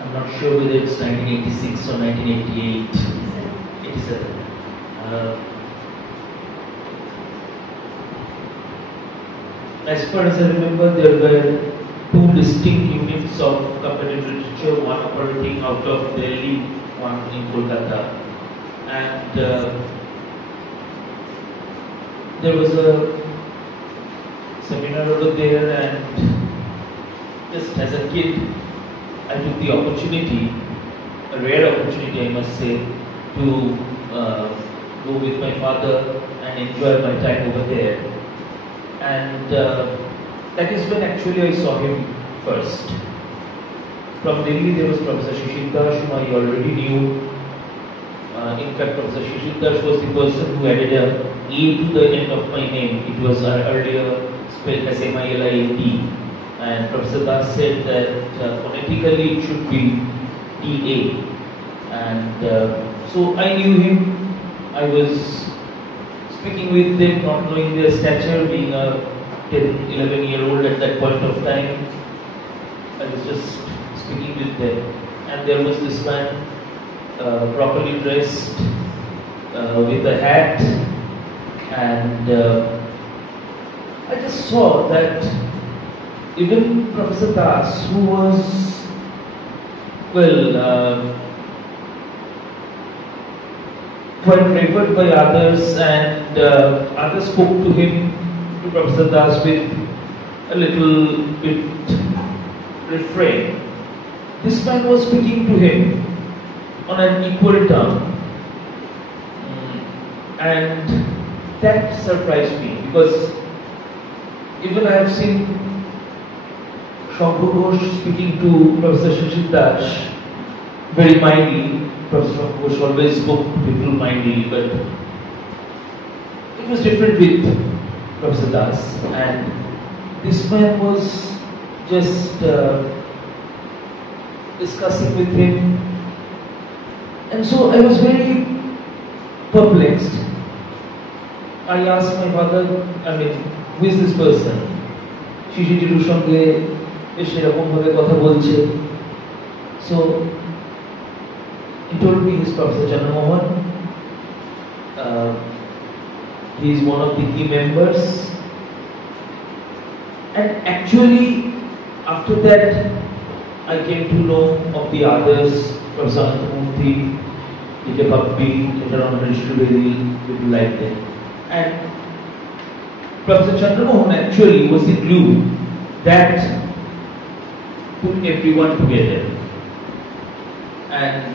I'm not sure whether it's 1986 or 1988. 87. As far as I remember, there were two distinct units of comparative literature, one operating out of Delhi, one in Kolkata. And there was a seminar over there, and just as a kid, I took the opportunity, a rare opportunity I must say, to go with my father and enjoy my time over there. And that is when actually I saw him first. From Delhi there was Professor Shishir Das, whom I already knew. In fact, Professor Shishir Das was the person who added a E to the end of my name. It was earlier spelled as M-I-L-I-N-D. And Professor Das said that phonetically it should be D-A. And so I knew him. I was speaking with them, not knowing their stature, being a 10, 11-year-old at that point of time. I was just speaking with them. And there was this man, properly dressed, with a hat, and I just saw that even Professor Das, who was, quite favored by others, and others spoke to him, to Professor Das, with a little bit refrain. This man was speaking to him on an equal term, and that surprised me, because even I have seen Shankar Ghosh speaking to Professor Shishir Das very mildly. Professor Shankar Ghosh always spoke to people mildly, but it was different with Professor Das, and this man was just discussing with him, and so I was very perplexed. I asked my father, who is this person? Shishir Jiru's সঙ্গে বেশ এরকম ভাবে কথা বলছে. So he told me he's Professor Chandra Mohan. He is one of the key members. And actually, after that, I came to know of the others, Professor Ananthamurthy, J.K. Babbi, later on Rishtu Bedi, people like that. And Professor Chandra Mohan actually was the glue that put everyone together. And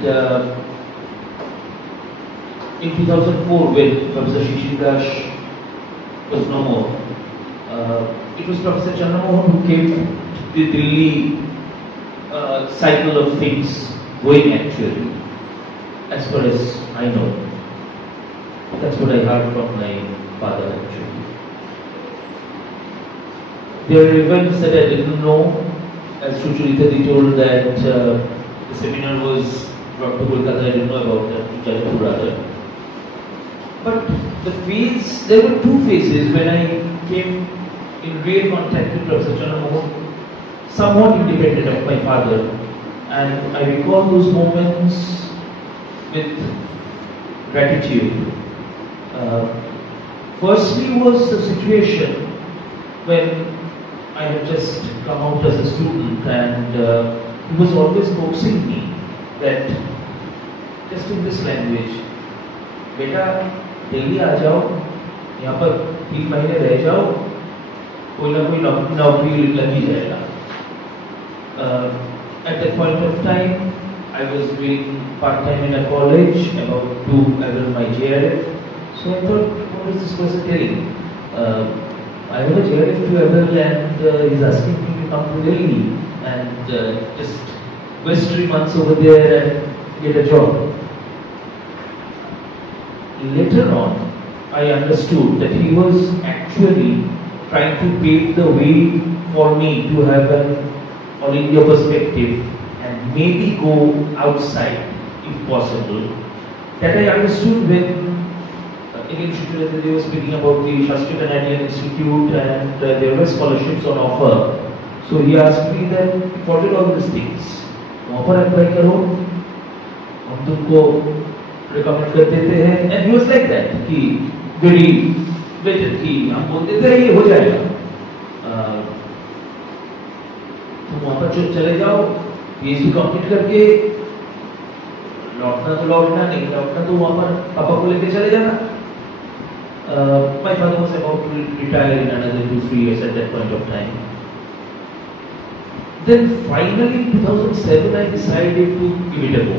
in 2004, when Professor Shishir Das was no more, it was Professor Chandra Mohan who kept the Delhi cycle of things going, actually, as far as I know. That's what I heard from my father, actually. There are events that I didn't know, as Sucharita told that the seminar was brought to Kolkata. I didn't know about that, Jaipur rather. But the phase, there were two phases when I came in real contact with Professor Chandra Mohan, somewhat independent of my father, and I recall those moments with gratitude. Firstly was the situation when I had just come out as a student, and he was always coaxing me that, just in this language, बेटा दिल्ली आ जाओ, यहाँ पर 3 महीने रह जाओ, कोई ना कोई नौकरी लग ही जाएगा. At that point of time, I was doing part-time in a college, about to level my JRF. So I thought, what is this person telling? I have a JRF to level, and he's asking me to come to Delhi and just waste 3 months over there and get a job. Later on, I understood that he was actually trying to pave the way for me to have an all India perspective and maybe go outside if possible. That I understood when again Shukrata was speaking about the Shastri Canadian Institute, and there were scholarships on offer. So he asked me that, what are all these things? वहाँ पर apply करो, हम तुमको recommend कर देते हैं. And he was like that, कि very rigid, कि हम बोल देते हैं ये हो जाएगा. तुम वहाँ पर चले जाओ, PhD कंप्लीट करके लौटना तो लौटना, नहीं लौटना तो वहाँ पर पापा को लेके चले जाना. My father was about to retire in another 2-3 years at that point of time. Then finally in 2007 I decided to give it a go.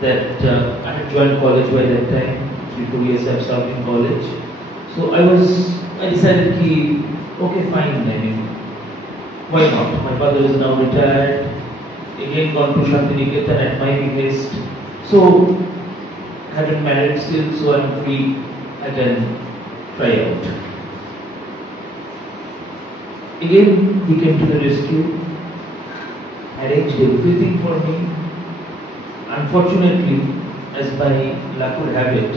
That I had joined college by that time, 3-4 years I have served in college. So I decided ki, okay fine, why not? My father is now retired, again gone to Shantiniketan at my behest. So I haven't married still, so I'm free, I can try out. Again he came to the rescue, arranged everything for me. Unfortunately, as by luck would have it,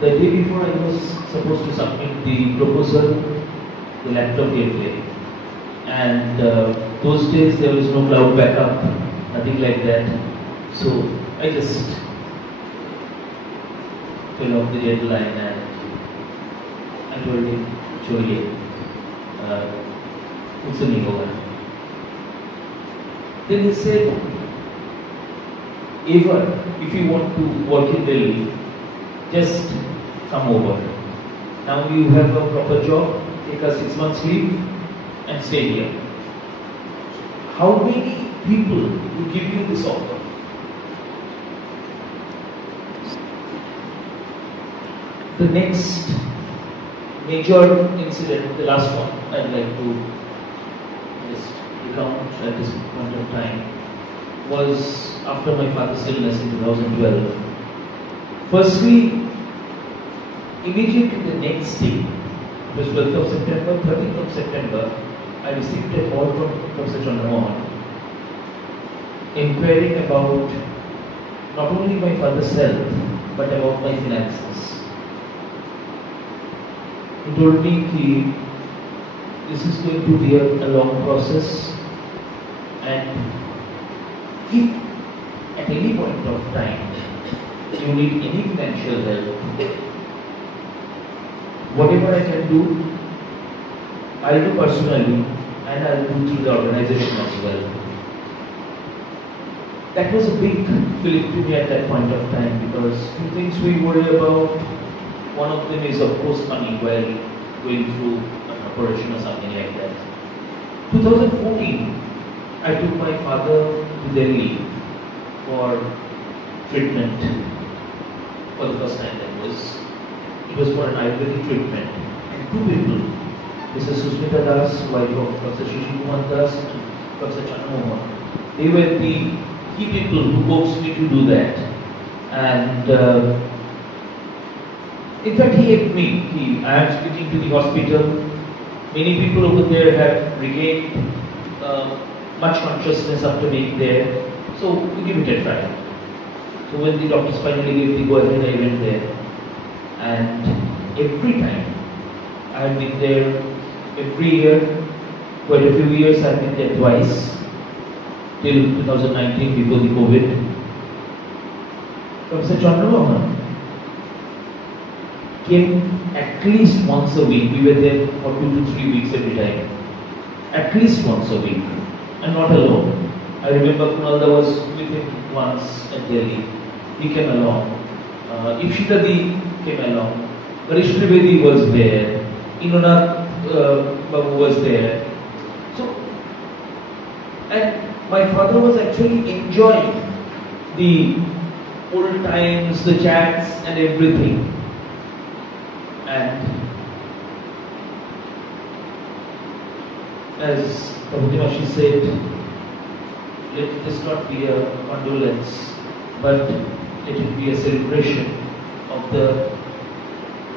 the day before I was supposed to submit the proposal, the laptop gave way. And those days there was no cloud backup, nothing like that. So I just fell off the deadline, and I told him, छोड़िए मुझसे नहीं होगा. Then he said, if you want to work in Delhi, just come over. Now you have a proper job, take a 6 months leave and stay here. How many people will give you this offer? The next major incident, the last one, I'd like to just recount at this point of time, was after my father's illness in 2012. Firstly, immediately the next day, it was 12th of September, 13th of September, I received a call from Professor Chandramohan inquiring about not only my father's health, but about my finances. He told me that this is going to be a long process, and if at any point of time you need any financial help, whatever I can do, I'll do personally and I'll do through the organization as well. That was a big feeling to me at that point of time, because two things we worry about. One of them is, of course, money while going through an operation or something like that. 2014, I took my father to Delhi for treatment for the first time. It was for an Ayurvedic treatment. And two people, Mrs. Susmita Das, wife of Professor Shishi Kumar Das, and Professor Chandramohan, they were the key people who coaxed me to do that. And in fact, he helped me. I am speaking to the hospital. Many people over there have regained much consciousness after being there. So we give it a try. So when the doctors finally gave the go-ahead, I went there. And every time, I have been there every year. Quite a few years, I have been there twice. Till 2019, before the COVID. Professor Chandramohan came at least once a week. We were there for 2 to 3 weeks every time. At least once a week. And not alone. I remember Kunalda was with him once at Delhi. He came along. Ikshitadi came along. Varish Trivedi was there. Inonath Babu was there. So, and my father was actually enjoying the old times, the chats and everything. And as Prabhupada she said, let this not be a condolence, but let it be a celebration of the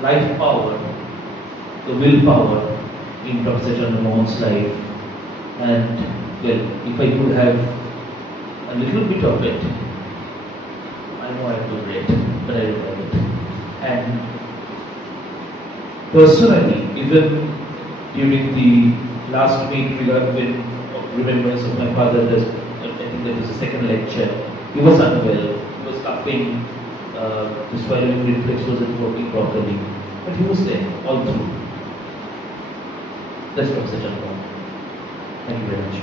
life power, the willpower in Professor Chandramohan's life. And well, if I could have a little bit of it, I know I would do it, but I don't have it. And personally, even during the last week we got in remembrance of my father, I think that was the second lecture, he was unwell, he was coughing, the swallowing reflex wasn't working properly, but he was there all through. That's Professor Chandramohan. Thank you very much.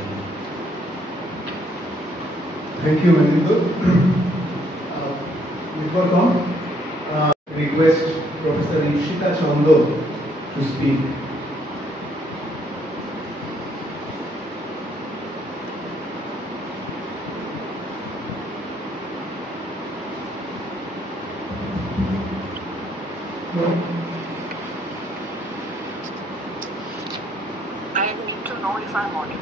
Thank you, Maninder. Before come, request Professor Ishita Chando to speak. I need to know if I'm audible.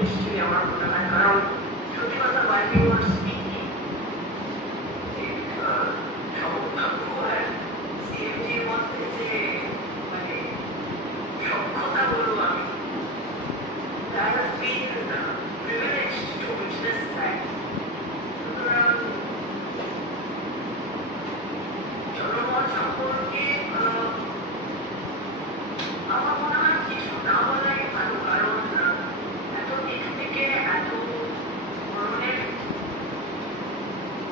নিশ্চয়ই আমার মনে হয়, কারণ সত্যি কথা while you were speaking, সমভাগ্য আর সিএমজির মধ্যে যে মানে সক্ষতা বলবো আমি, that has been privileged to witness that. সুতরাং জনমত সম্পর্কে আমার মনে হয় কিছু না বলাই ভালো, কারণ এত দিক থেকে এত ধরনের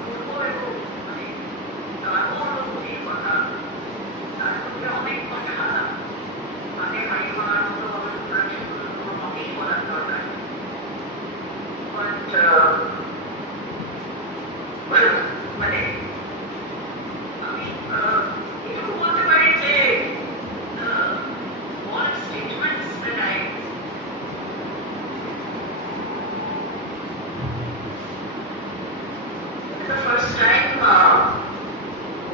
পূর্ব এবং মানে গাঢ় অনুভূতির কথা, তার মধ্যে অনেক কথা মানে হাই বলার মতো সুতরাং সেগুলো কোনো মতেই বলার দরকার। মানে আমি এটুকু বলতে পারি যে all statements that I the first time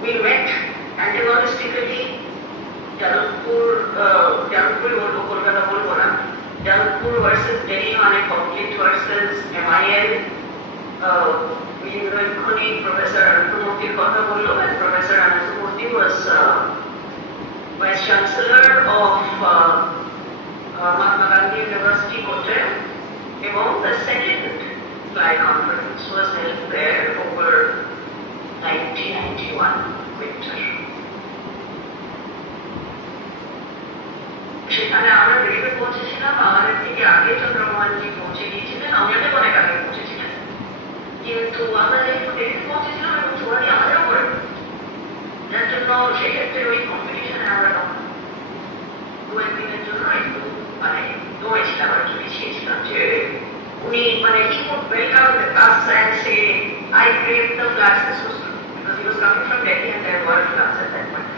we met antagonistically, Jalpur বলবো, কলকাতা বলবো না, Jalpur versus Delhi মানে conflict versus MIL, এক্ষুনি প্রফেসর অনন্তমূর্তির কথা বললো, and Professor Anantamurthy was Vice Chancellor of Mahatma Gandhi University, Kottayam, এবং the second Fly Conference was held there over 1991 winter. সেখানে আমরা দেরিতে পৌঁছেছিলাম, আমাদের থেকে আগে চন্দ্রমোহনজি পৌঁছে গিয়েছিলেন, আমাদের অনেক আগে পৌঁছেছিলেন, কিন্তু আমরা একটু দেরিতে পৌঁছেছিলাম এবং সবাই আমাদেরও করে, যার জন্য সেক্ষেত্রে ওই কম্পিটিশনে আমরা দু একদিনের জন্য একটু মানে দৌড়েছিলাম আর কি, পিছিয়েছিলাম। যে উনি মানে he would welcome us and say, I braved the floods. This was true because he was coming from Delhi and there were floods at that point.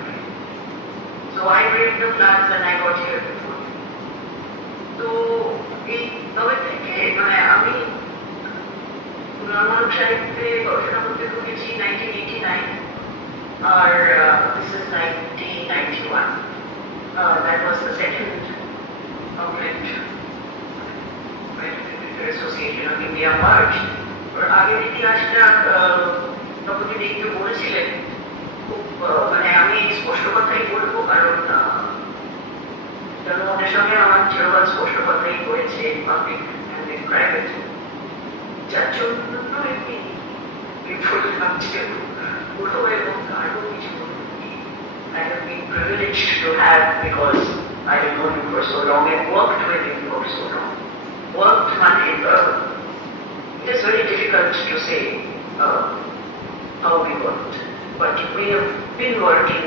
So I braved the floods and I got here before. তো এই তবে থেকে মানে আমি মানব সাহিত্যে গবেষণা করতে ঢুকেছি 1989 আর this is 1991. That was the second conflict when the Association of India merged. ওর আগের ইতিহাসটা তখন একটু বলেছিলেন, খুব মানে আমি স্পষ্ট কথাই বলবো, কারণ জনমতের সঙ্গে আমার চিরকাল স্পষ্ট কথাই বলেছে পাবলিক অ্যান্ড প্রাইভেট, যার জন্য এমনি বিফল লাগছে বলবো এবং আরও কিছু I have been privileged to have because I have known him for so long and worked with him for so long. Worked money, it is very difficult to say how we worked, but we have been working,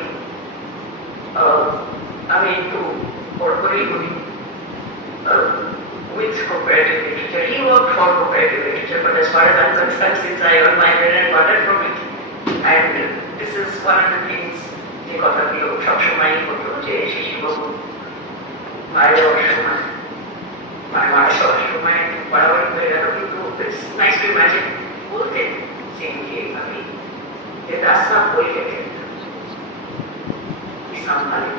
with comparative literature. He worked for comparative literature, but as far as I'm concerned, since I earn my bread and butter from it, and this is one of the things যে কথাগুলো সবসময় হতো, যে শিশুবাবু মায়ের অসময় মায়ের সবসময় বাড়াবাড়ি হয়ে গেল, কিন্তু নাইস টু ইমাজিন বলতেন সিংকে আমি যে রাস্তা বই গেলে সামনে।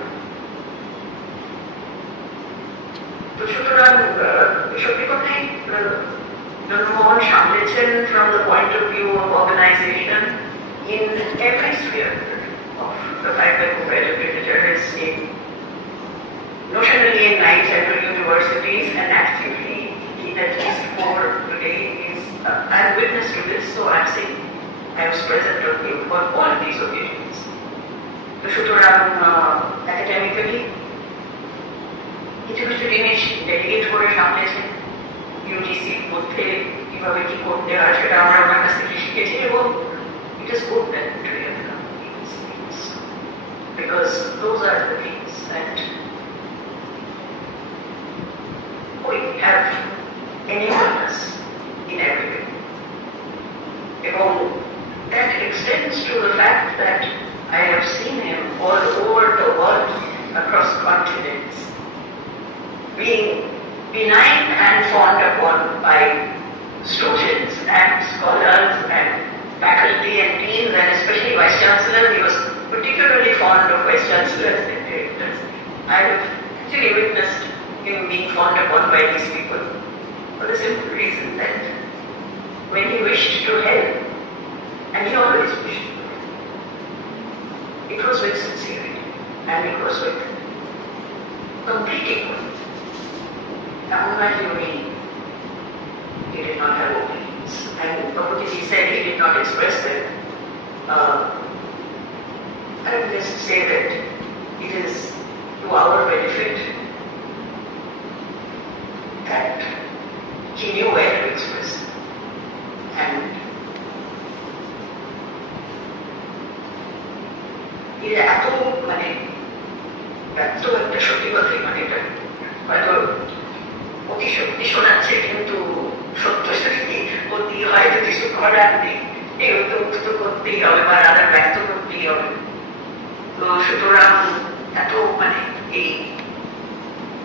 তো সুতরাং সত্যি কথাই জনমোহন সামলেছেন from the point of view of organization in every sphere of the fact that comparative literature is notionally in 9 central universities and actively in at least 4 today is I'm witness to this, so I'm saying I was present on all of these occasions. So সুতরাং academically কিছু কিছু জিনিস ডেডিকেট করে সামলেছেন, ইউজিসির মধ্যে কিভাবে কি করতে হয় সেটা আমরা আমার কাছ থেকে শিখেছি, এবং it is good that we have done these things because those are the things that we have enabled us in everything. এবং that extends to the fact that I have seen him all over the world across continents being benign and fawned upon by students and scholars and faculty and deans and especially vice chancellors. He was particularly fond of vice chancellors and directors. I have actually witnessed him being fawned upon by these people for the simple reason that when he wished to help, and he always wished to help, it was with sincerity and it was with complete equality. Now, unlike he did not have opinions, and Prabhuji said he did not express them. I would just say that it is to our benefit that he knew where to express them. And এত এত একটা সত্যি কথাই এটা হয়তো অতি সত্যি শোনাচ্ছে কিন্তু সত্য সত্যি অতি হয়তো কিছু করার নেই, এগুলো তো করতেই হবে বা রাধা ব্যক্ত করতেই হবে। তো সুতরাং এত এই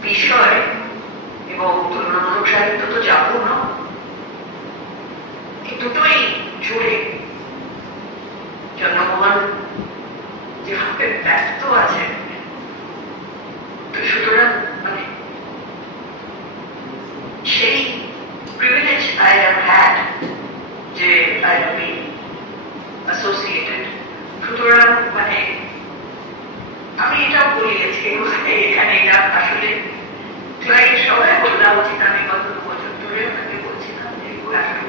বিষয় এবং তুলনামূলক সাহিত্য তো যাবো না, এই দুটোই জুড়ে জনগণ যেভাবে ব্যস্ত আছে, তো সুতরাং সেই প্রিভিলেজ I have had যে I have been associated, সুতরাং আমি এটা বলি এখানে এটা আসলে সবাই বলা উচিত। আমি গত 2 বছর ধরে ওনাকে বলছিলাম যে you have to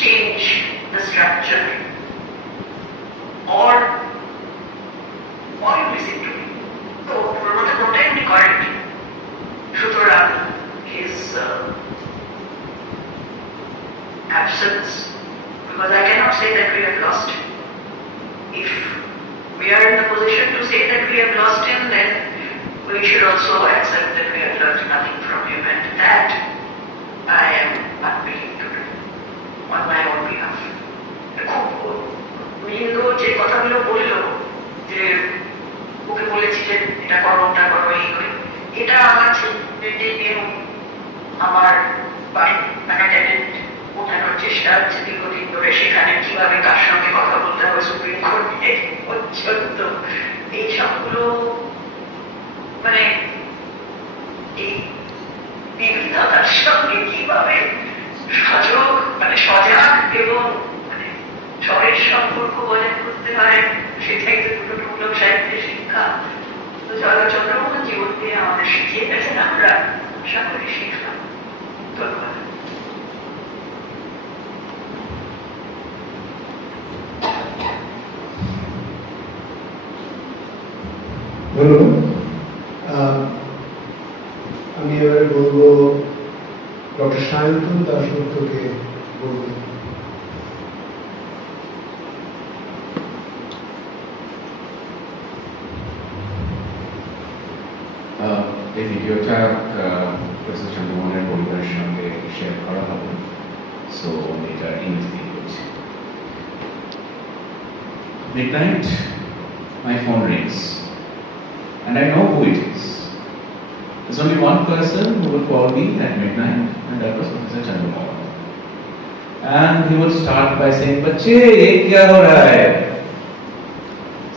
change the structure or you listen to me. তো ওনাদের কোনটাই উনি করেননি। সুতরাং his absence, because I cannot say that we have lost him. If we are in the position to say that we have lost him, then we should also accept that we have learned nothing from him, and that I am unwilling to do on my own behalf. Milind যে কথাগুলো বলল যে ওকে বলেছি যে এটা করো ওটা করো এই করে, এটা আমার ছেলে আমার ট্যালেন্ট ওঠানোর চেষ্টা হচ্ছে দীর্ঘদিন ধরে। সেখানে কিভাবে কার সঙ্গে কথা বলতে হবে সুপ্রিম কোর্টে পর্যন্ত এই সবগুলো এই বিভিন্নতার সঙ্গে কিভাবে সজাগ এবং স্বরের সম্পর্ক বজায় করতে হয়, সেটাই তো তুলনামূলক সাহিত্যের শিক্ষা। তো চন্দ্রমোহন জীবন দিয়ে আমাদের শিখিয়ে গেছেন, আমরা আশা করি শিখলাম। ধন্যবাদ। ধন্যবাদ। আমি এবারে বলবো ডক্টর সায়ন্তন দাশগুপ্তকে বলবো। এই ভিডিওটা প্রফেসর চন্দ্রমোহনের পরিবারের সঙ্গে শেয়ার করা হবে, সো আমি এটা ইংরেজি দিয়ে করছি। Midnight, my phone rings, and I know who it is. There's only one person who would call me at midnight, and that was Professor Chandramohan. And he would start by saying, "Bachche, ye kya ho raha hai?"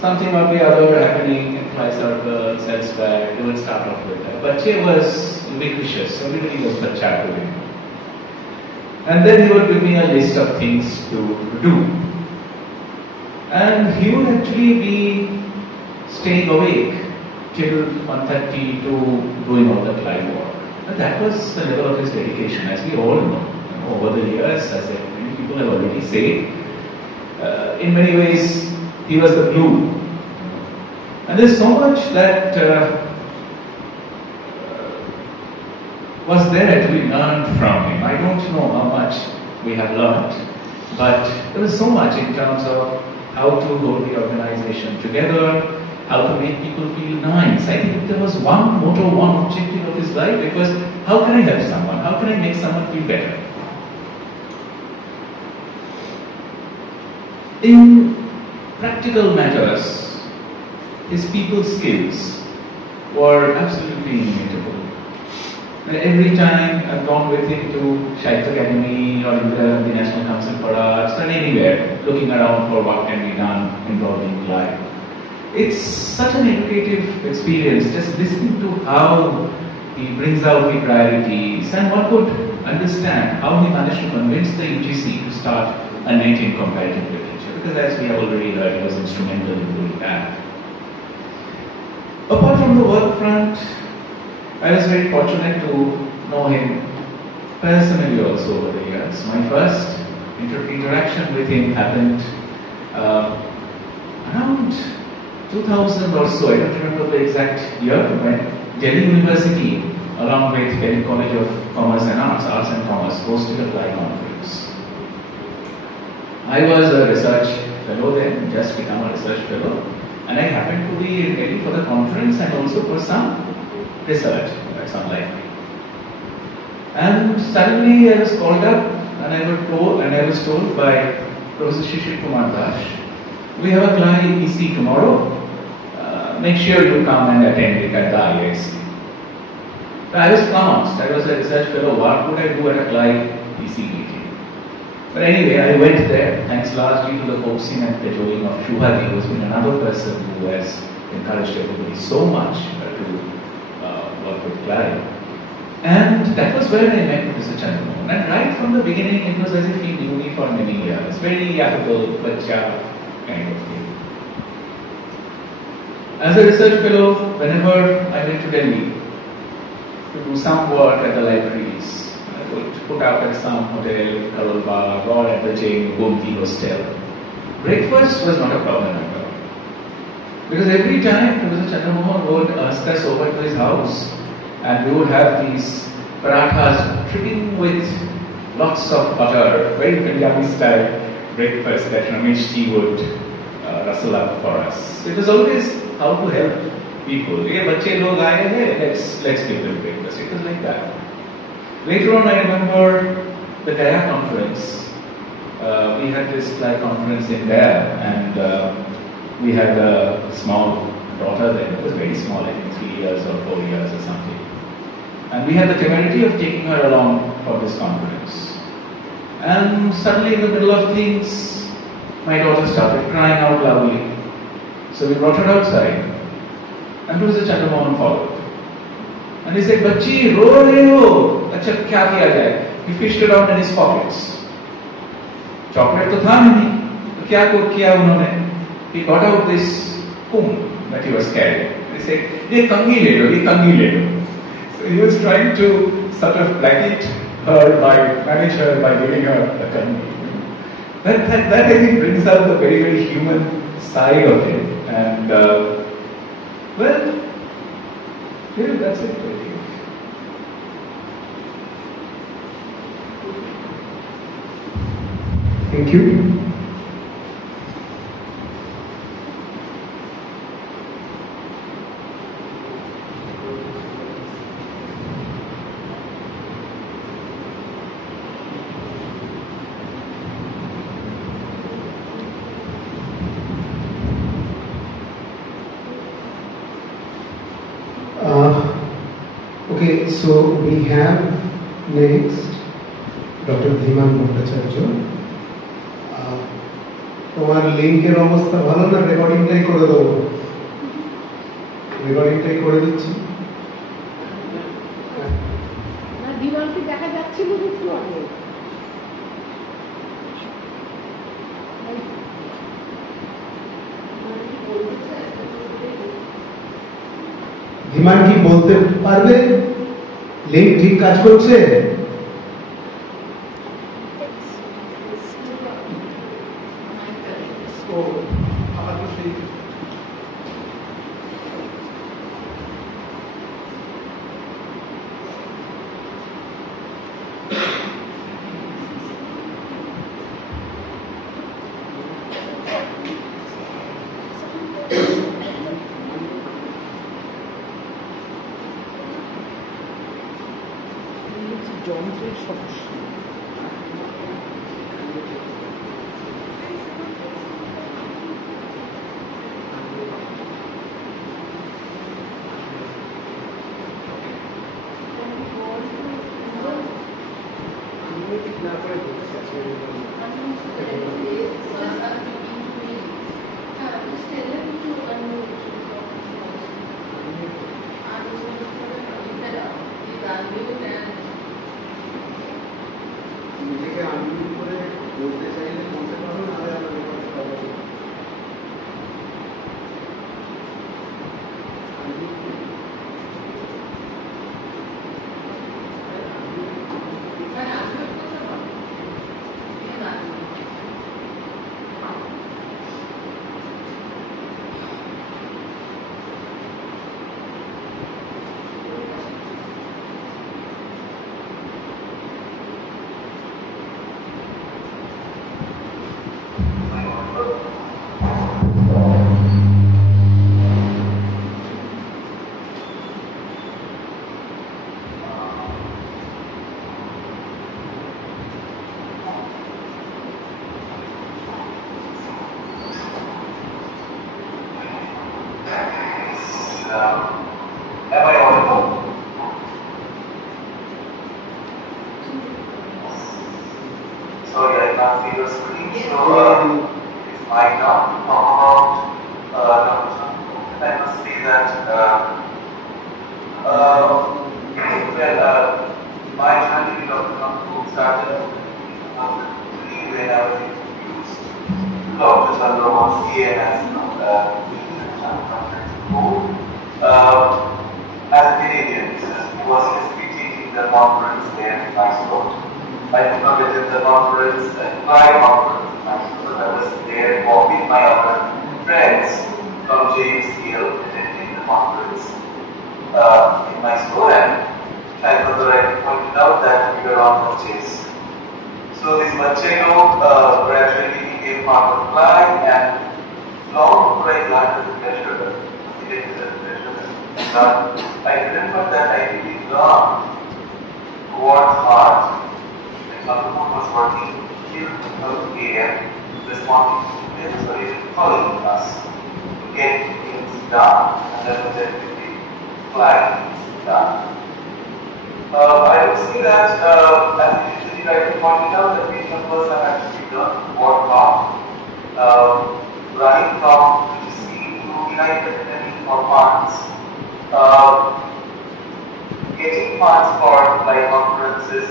Something or the other happening in fly circles, elsewhere. He would start off with that. Bachche was ubiquitous. Everybody was bacha to him. And then he would give me a list of things to do. And he would actually be staying awake till 1:30 to doing all that live work. And that was the level of his dedication, as we all know. Over the years, as many people have already said, in many ways, he was the glue. And there's so much that was there to be learned from him. I don't know how much we have learned, but there was so much in terms of how to hold the organization together, how to make people feel nice. I think there was one motto, one objective of his life. It was, how can I help someone? How can I make someone feel better? In practical matters, his people skills were absolutely inimitable. And every time I've gone with him to Shahid Academy or the National Council for Arts or anywhere, looking around for what can be done involving life. It's such an educative experience, just listening to how he brings out the priorities and one could understand how he managed to convince the UGC to start a NET in comparative literature, because as we have already heard, he was instrumental in doing that. Apart from the work front, I was very fortunate to know him personally also over the years. My first interaction with him happened around 2000 or so. I don't remember the exact year, when Delhi University, along with Delhi College of Commerce and Arts and Commerce, hosted a CLI conference. I was a research fellow then, just become a research fellow, and I happened to be in Delhi for the conference and also for some research. That's unlike me. And suddenly I was called up and I was told by Professor Shishir Kumar Dash, we have a CLI EC tomorrow. Make sure you come and attend it at the IISc. I was flummoxed. I was a research fellow. What would I do at a CLI EC meeting? But anyway, I went there, thanks largely to the coaxing and cajoling of Shubhati, who has been another person who has encouraged everybody so much to work with CLI. And that was where I met Professor Chandramohan. And right from the beginning, it was as if he knew me for many years. Very affable, bacha kind of thing. As a research fellow, whenever I went to Delhi to do some work at the libraries, I would put up at some hotel, Karol Bagh, or at the Jain Gomti hostel. Breakfast was not a problem at all. Because every time Professor Chandramohan would ask us over to his house, and we would have these parathas dripping with lots of butter, very Punjabi style breakfast that Ramesh ji would rustle up for us. It was always how to help people. Ye bache log aaye hai, let's give them breakfast. It was like that. Later on, I remember the Gaya conference. We had this CLI conference in Gaya, and we had a small daughter then. It was very small, I think 3 years or 4 years or something. And we had the temerity of taking her along for this conference. And suddenly, in the middle of things, my daughter started crying out loudly. So we brought her outside, and Professor Chandramohan followed. And he said, "Bachchi, ro rahe ho? Acha, kya kiya jaye?" He fished around in his pockets. Chocolate to tha nahi. To kya kiya unhone? He got out this comb that he was carrying. He said, "Ye kangi le lo, ye kangi le lo." So he was trying to sort of placate her manage her by giving her a kangi. That I think brings out the very, very human side of him. And well, yeah, that's it. I think. Thank you. Okay, so we have next Dr. Dhiman Bhattacharya. তোমার লিংকের অবস্থা ভালো না, রেকর্ডিংটাই করে দেবো? রেকর্ডিংটাই করে দিচ্ছি। না, দিমানকে দেখা যাচ্ছিল একটু আগে। ধীমান কি বলতে পারবে লিংক ঠিক কাজ করছে? যন্ত্রের সমস্যা। নিজেকে আনমিউট করে বলতে চাইলে বলতে পারো, নাহলে আমরা রেকর্ড করবো। Am I audible? Sorry, I can't see your screen. So it's my turn to talk about Dr. Chandru. I must say that my journey with Dr. Chandru started when I was introduced to Dr. Chandru on CNS as a Canadian. He was speaking in the conference there in Mysore. I did not visit the conference, my conference in Mysore, but I was there with my other friends from James Hill attending the conference in Mysore, and I pointed out that we were on purchase. So this Machego gradually became part of life, and long before I learned as a pleasure, I remember that I really learned to work hard. Chandru was working here in healthcare, responding to emails or even calling us to get things done, and then definitely flying things done. I would say that, as usually I pointed out, that many of us have actually done work hard, running from UGC to United Academy for funds, getting funds for like conferences,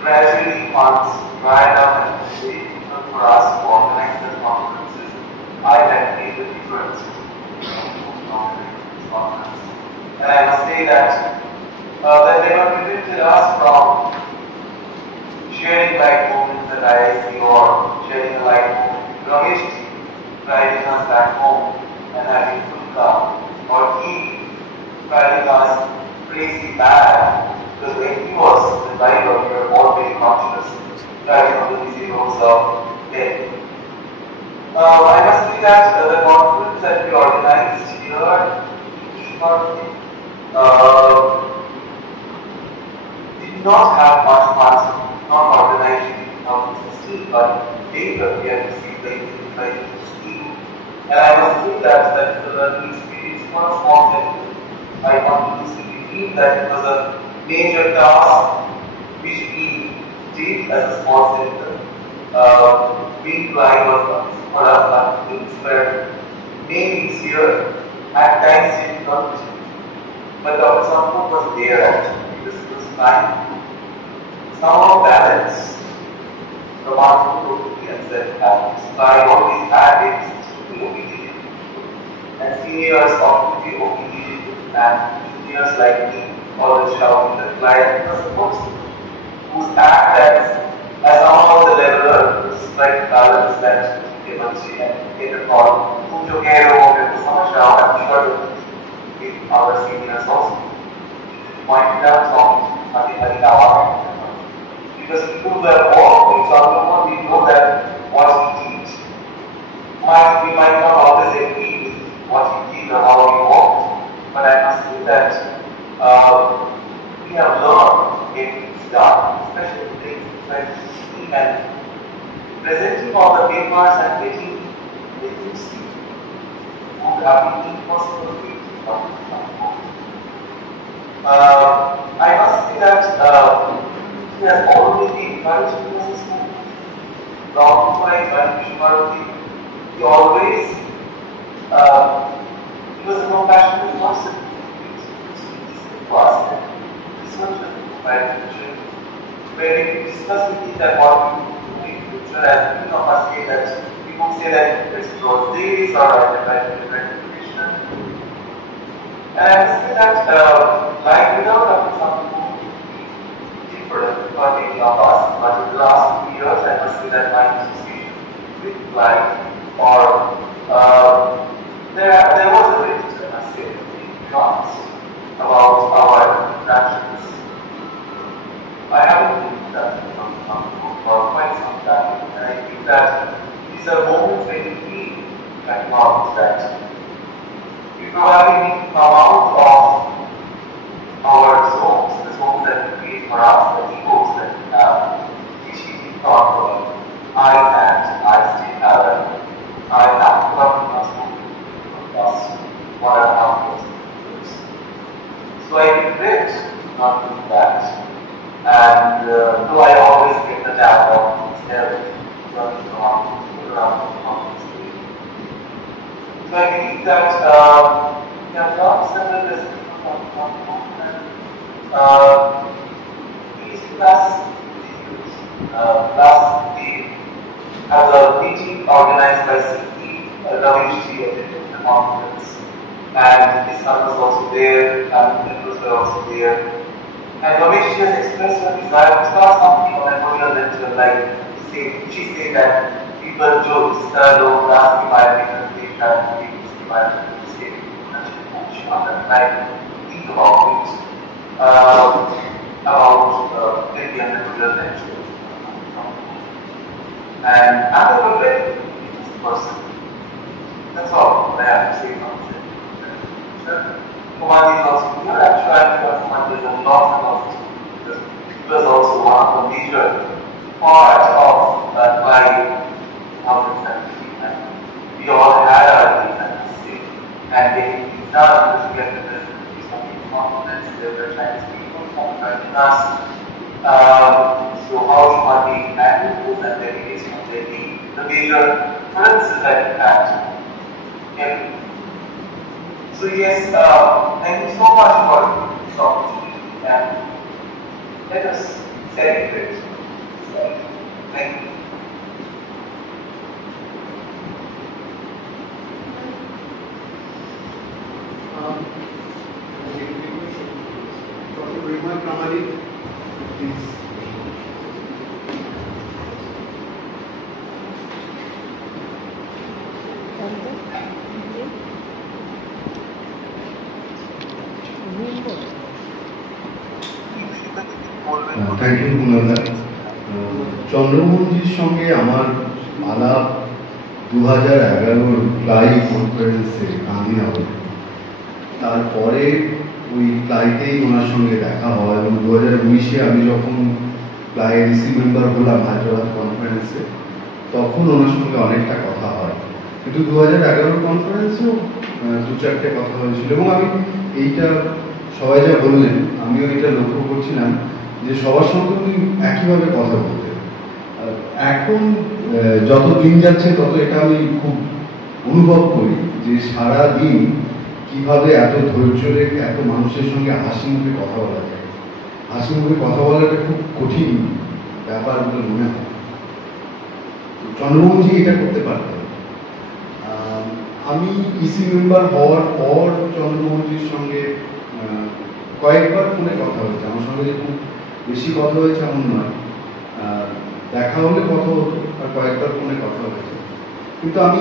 gradually funds dried up, and difficult for us to organize the conferences. I had made the difference in organizing this conference. And I must say that that never prevented us from sharing light moments at IIC or sharing a light moment with Ramesh driving us back home and having Fulka, or he driving us crazy bad, because when he was the driver, we were all very conscious driving on the busy roads of Delhi. I must say that the conference that we organized here did not have much funds, not organized in 2016, but later we have received the incentive scheme. And I must say that the learning experience for a small center, I continuously believe that it was a major task which we did as a small center. Being flying was for us, but things were made easier, at times difficult. But Dr. Chandru was there actually, because it was trying to somehow balance the multiple opinions that we have. So I always had it to be opinionated, and seniors often to be opinionated, and juniors like me always shouting that client was the person whose act as somehow the leveler to strike balance that energy and get a call. I'm sure that with our seniors also pointed out from because people who have worked with Chandru, we know that what he did. We might not always agree with what he did or how he worked, but I must say that we have learned getting things done, especially things like team and presenting all the papers and getting see would have been impossible with I must say that he has already encouraged me as a student. Long before I joined Vishwaruti, he always, he was a compassionate person. He used to ask him, this was just my future. Where we discuss with me that what we do in future, as many of us say that, people say that it's growth days or different education. And I must say that life without Dr. Chandrammohan would be different for many of us. But in the last 2 years, I must say that my association with life or there was a rift, I must say, to be honest, about our interactions. I haven't been that for quite some time, and I think that these are moments when you feel at once that we probably come out of our zones, the zones that we create for us, the egos that we have, which we thought I still have it. I have forgotten us for the last 1.5 years. So I regret not doing that. And though I always get the tap of running around the street. So I believe that we have learned several lessons from these plus as a meeting organized by CP, Rameshji attended the conference, and his son was also there, and members were also there. And Ramesh has expressed her desire to start something on a social lecture, like she said that people joke, don't ask me my opinion, they have to be my opinion, she understand, think about it, about maybe on a social lecture. And I'm a very person. That's all I have to say about it. Kumar is also here. I'm sure Kumar did a lot about this because it was also one of the major parts of my 2017. We all had our ideas at the same, and they done to get the business something confidence. There were Chinese people contacting us. So how should we handle this and delegates from the major differences that we had? Okay. So yes, thank you so much for this opportunity and let us celebrate. Thank you. Dr. Rima Pramani, please. Thank you কুনালদা। চন্দ্রমোহনজির সঙ্গে আমার আলাপ 2011 ক্লাই কনফারেন্সে গান্ধীনগরে। তারপরে ওই ক্লাইতেই ওনার সঙ্গে দেখা হয় এবং 2019-এ আমি যখন ক্লাই ডিসি মেম্বার হলাম হায়দ্রাবাদ কনফারেন্সে, তখন ওনার সঙ্গে অনেকটা কথা হয়। কিন্তু 2011 কনফারেন্সেও 2-4টে কথা হয়েছিল এবং আমি এইটা সবাই যা বললেন আমিও এটা লক্ষ্য করছিলাম যে সবার সঙ্গে উনি একইভাবে কথা বলতেন। এখন যত দিন যাচ্ছে তত এটা আমি খুব অনুভব করি যে সারা দিন কিভাবে এত ধৈর্য রেখে এত মানুষের সঙ্গে হাসি মুখে কথা বলা যায়। হাসি মুখে কথা বলাটা খুব কঠিন ব্যাপার বলে মনে হয়। চন্দ্রমোহনজি এটা করতে পারতেন। আমি ইসি মেম্বার হওয়ার পর চন্দ্রমোহনজির সঙ্গে কয়েকবার ফোনে কথা হয়েছে। আমার সঙ্গে যে খুব বেশি কথা হয়েছে এমন নয়, দেখা হলে কথা হতো আর কয়েকবার ফোনে কথা হয়েছে। কিন্তু আমি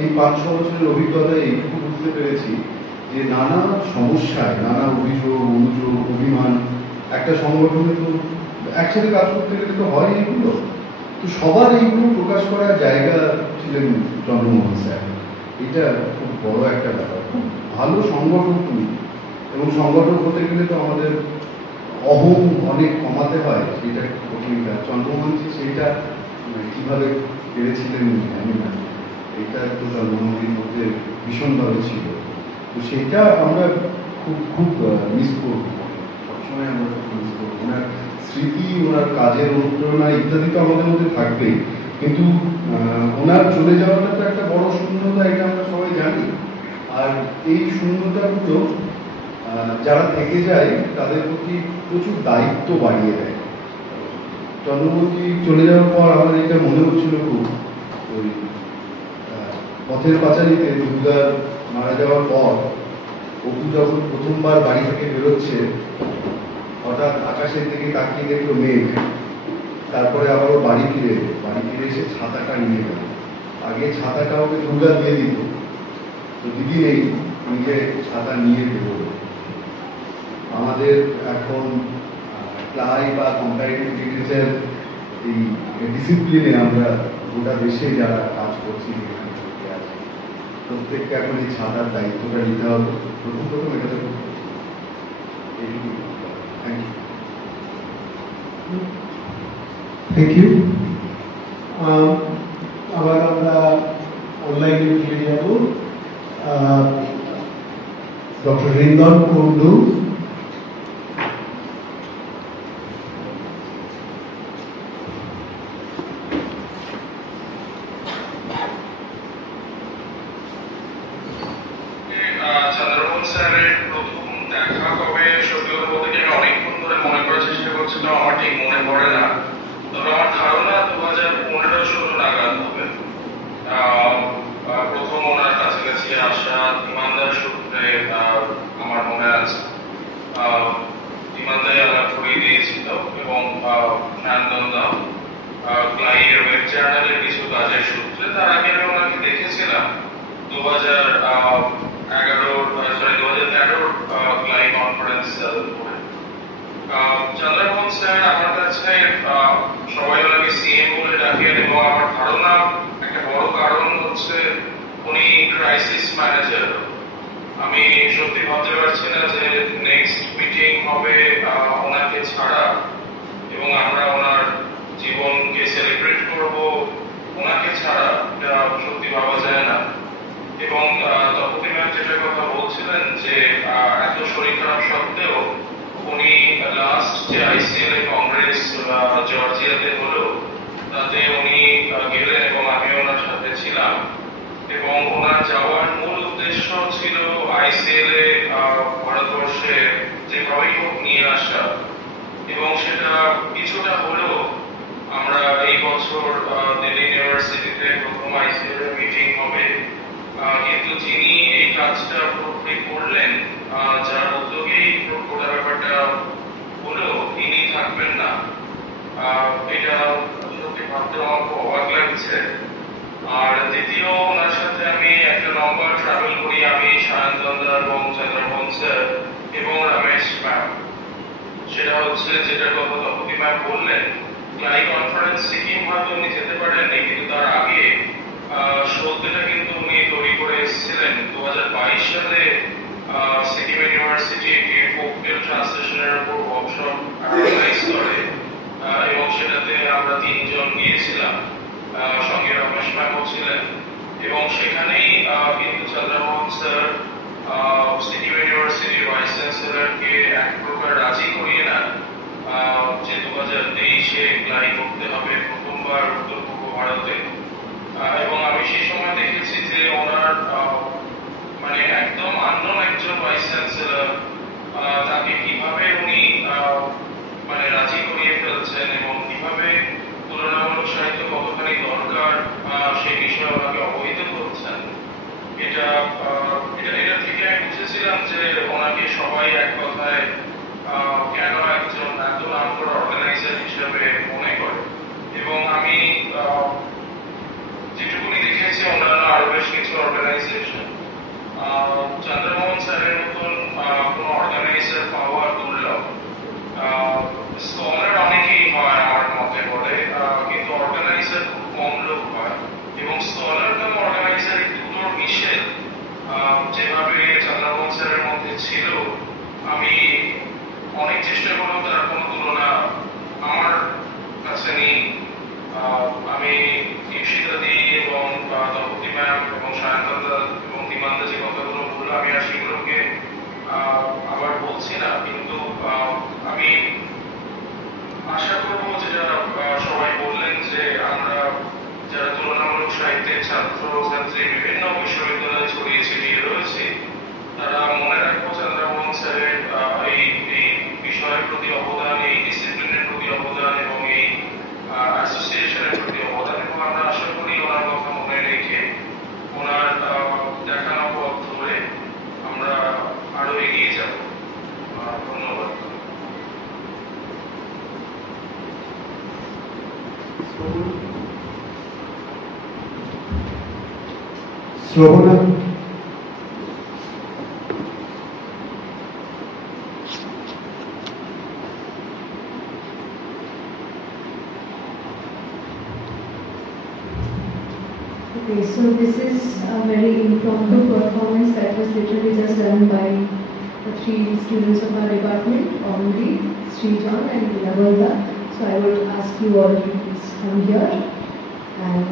এই 5-6 বছরের অভিজ্ঞতায় এইটুকু বুঝতে পেরেছি যে নানা সমস্যায়, নানা অভিযোগ, অনুযোগ, অভিমান একটা সংগঠনে তো একসাথে কাজ করতে গেলে তো হয় এইগুলো। তো সবার এইগুলো প্রকাশ করার জায়গা ছিলেন চন্দ্রমোহন স্যার। এটা খুব বড় একটা ব্যাপার। খুব ভালো সংগঠক তুমি, এবং সংগঠক হতে গেলে তো আমাদের অহং অনেক কমাতে হয়, সেটা কঠিন কাজ। চন্দ্রমোহনজি সেইটা কিভাবে পেরেছিলেন জানি না, এটা তো চন্দ্রমোহনজির মধ্যে ভীষণভাবে ছিল। তো সেইটা আমরা খুব খুব মিস করবো, সবসময় আমরা খুব মিস করবো। ওনার স্মৃতি, ওনার কাজের অনুপ্রেরণা ইত্যাদি তো আমাদের মধ্যে থাকবেই, কিন্তু ওনার চলে যাওয়াটা তো একটা বড় শূন্যতা, এটা আমরা সবাই জানি। আর এই শূন্যতাগুলো যারা থেকে যায় তাদের প্রতি প্রচুর দায়িত্ব বাড়িয়ে দেয়। চন্দ্রমোহনজি চলে যাওয়ার পর আমার এটা মনে হচ্ছিল খুব, ওই পথের পাঁচালীতে দুর্গার মারা যাওয়ার পর অপু যখন প্রথমবার বাড়ি থেকে বেরোচ্ছে, হঠাৎ আকাশের দিকে তাকিয়ে দেখলো মেঘ, তারপরে আবারও বাড়ি ফিরে এসে ছাতাটা নিয়ে গেল। আগে ছাতাটা ওকে দুর্গা দিয়ে দিত, তো দিদি নেই, নিজে ছাতা নিয়ে বেরোলো। আমাদের এখন ক্লাই বা কম্পারেটিভ লিটারেচার এই ডিসিপ্লিনে আমরা গোটা দেশে যারা কাজ করছি, প্রত্যেককে এখন এই ছাতার দায়িত্বটা নিতে হবে। প্রথম এটা তো এইটুকু। Thank you. আবার আমরা অনলাইনে ফিরে যাব। ডক্টর রিন্দন কুন্ডু। চন্দ্রমোহন স্যারের প্রথম দেখা কবে, সত্যি কথা বলতে আমি অনেকক্ষণ ধরে মনে করার চেষ্টা করছিলাম, আমার ঠিক মনে পড়ে না। তবে আমার ধারণা 2015-16 নাগাদ হবে প্রথম ওনার কাছাকাছি আসা। ইমানদার সূত্রে আমার মনে আছে ইমানদারি আলাপ করিয়ে দিয়েছিল, এবং সায়ন্তনদা ক্লাইয়ের ওয়েব জার্নালের কিছু কাজের সূত্রে। তার আগে আমি ওনাকে দেখেছিলাম 2013 ক্লাই কনফারেন্স করে। চন্দ্রমোহন স্যার আমার কাছে সবাই ওনাকে সিএম বলে ডাকেন, এবং আমার ধারণা একটা বড় কারণ হচ্ছে উনি ক্রাইসিস ম্যানেজার। আমি সত্যি ভাবতে পারছি না যে নেক্সট মিটিং হবে ওনাকে ছাড়া, এবং আমরা ওনার জীবনকে সেলিব্রেট করব ওনাকে ছাড়া, এটা সত্যি ভাবা যায় না। এবং তপতি ম্যাম যেটার কথা বলছিলেন যে এত শরীর খারাপ সত্ত্বেও উনি লাস্ট যে আইসিএলএ কংগ্রেস জর্জিয়াতে হলো তাতে উনি গেলেন, এবং আমি ওনার সাথে ছিলাম। এবং ওনার যাওয়ার মূল উদ্দেশ্য ছিল আইসিএলএ ভারতবর্ষে যেভাবেই হোক নিয়ে আসা, এবং সেটা কিছুটা হলেও আমরা এই বছর দিল্লি ইউনিভার্সিটিতে প্রথম আইসিএলএ মিটিং হবে। কিন্তু যিনি এই কাজটা পুরোপুরি করলেন, যার উদ্যোগেই গোটা ব্যাপারটা হলো, তিনি থাকবেন না। এটা সত্যি ভাবতে আমার খুব অবাক লাগছে। আর দ্বিতীয়, ওনার সাথে আমি একটা লম্বা ট্রাভেল করি, আমি সায়ন্তনদা এবং চন্দ্রমোহন স্যার এবং রমেশ ম্যাম। সেটা হচ্ছে যেটার কথা তপতি ম্যাম বললেন, ক্লাই কনফারেন্স সিকিম হয়তো উনি যেতে পারেননি, কিন্তু তার আগে সত্যিটা কিন্তু উনি তৈরি করে এসেছিলেন। 2022 সালে সিকিম ইউনিভার্সিটি একটি ফোকটেল ট্রান্সলেশনের উপর ওয়ার্কশপ অর্গানাইজ করে, এবং সেটাতে আমরা 3 জন গিয়েছিলাম, সঙ্গে রমেশ ম্যামও ছিলেন। এবং সেখানেই কিন্তু চন্দ্রমোহন স্যার সিকিম ইউনিভার্সিটির ভাইস চ্যান্সেলরকে এক প্রকার রাজি করিয়ে নেন যে 2023-এ ক্লাই করতে হবে প্রথমবার উত্তর পূর্ব ভারতে। এবং আমি সেই সময় দেখেছি যে ওনার মানে একদম আননোন একজন ভাইস চ্যান্সেলর, তাকে কিভাবে উনি মানে রাজি করিয়ে ফেলছেন, এবং কিভাবে তুলনামূলক সাহিত্য কতখানি দরকার সেই বিষয়ে ওনাকে অবহিত করছেন। এটা থেকে আমি বুঝেছিলাম যে ওনাকে সবাই এক কথায় কেন একজন এত নাম করা অর্গানাইজার হিসেবে মনে করে। এবং আমি যেটুকুনি দেখেছি অন্যান্য আরো বেশ কিছু অর্গানাইজেশন, চন্দ্রমোহন স্যারের মতন কোনো অর্গানাইজার পাওয়া দুর্লভ। স্কলার অনেকেই হয় আমার মতে বলে, কিন্তু অর্গানাইজার খুব কম লোক হয়। এবং স্কলার কাম অর্গানাইজার এই দুটোর মিশেল যেভাবে চন্দ্রমোহন স্যারের মধ্যে ছিল, আমি অনেক চেষ্টা করলেও তার কোনো তুলনা আমার কাছে নেই। আমি ঈপ্সিতাদি এবং তপতি ম্যাম এবং সায়ন্তনদা এবং দিমানদা যে কথাগুলো বললো, আমি আর সেগুলোকে আবার বলছি না, কিন্তু আমি Shravana. Okay, so this is a very impromptu performance that was literally just done by the 3 students of our department, Omri, Srijan and Nilavalda. So I would ask you all to please come here and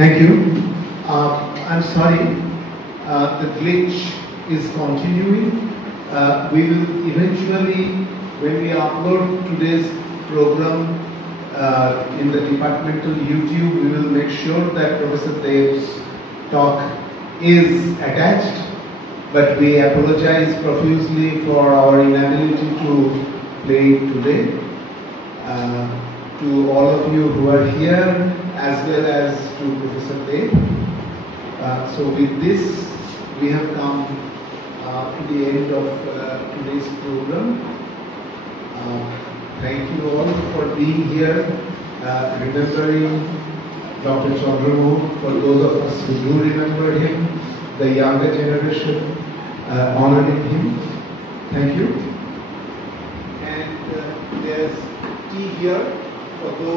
Thank you. I'm sorry, the glitch is continuing. We will eventually, when we upload today's program in the departmental YouTube, we will make sure that Professor Dev's talk is attached, but we apologize profusely for our inability to play it today. To all of you who are here, as well as to Professor Dev. So with this, we have come to the end of today's program. Thank you all for being here, remembering Dr. Chandramohan. For those of us who do remember him, the younger generation honoring him. Thank you. And there's tea here for those.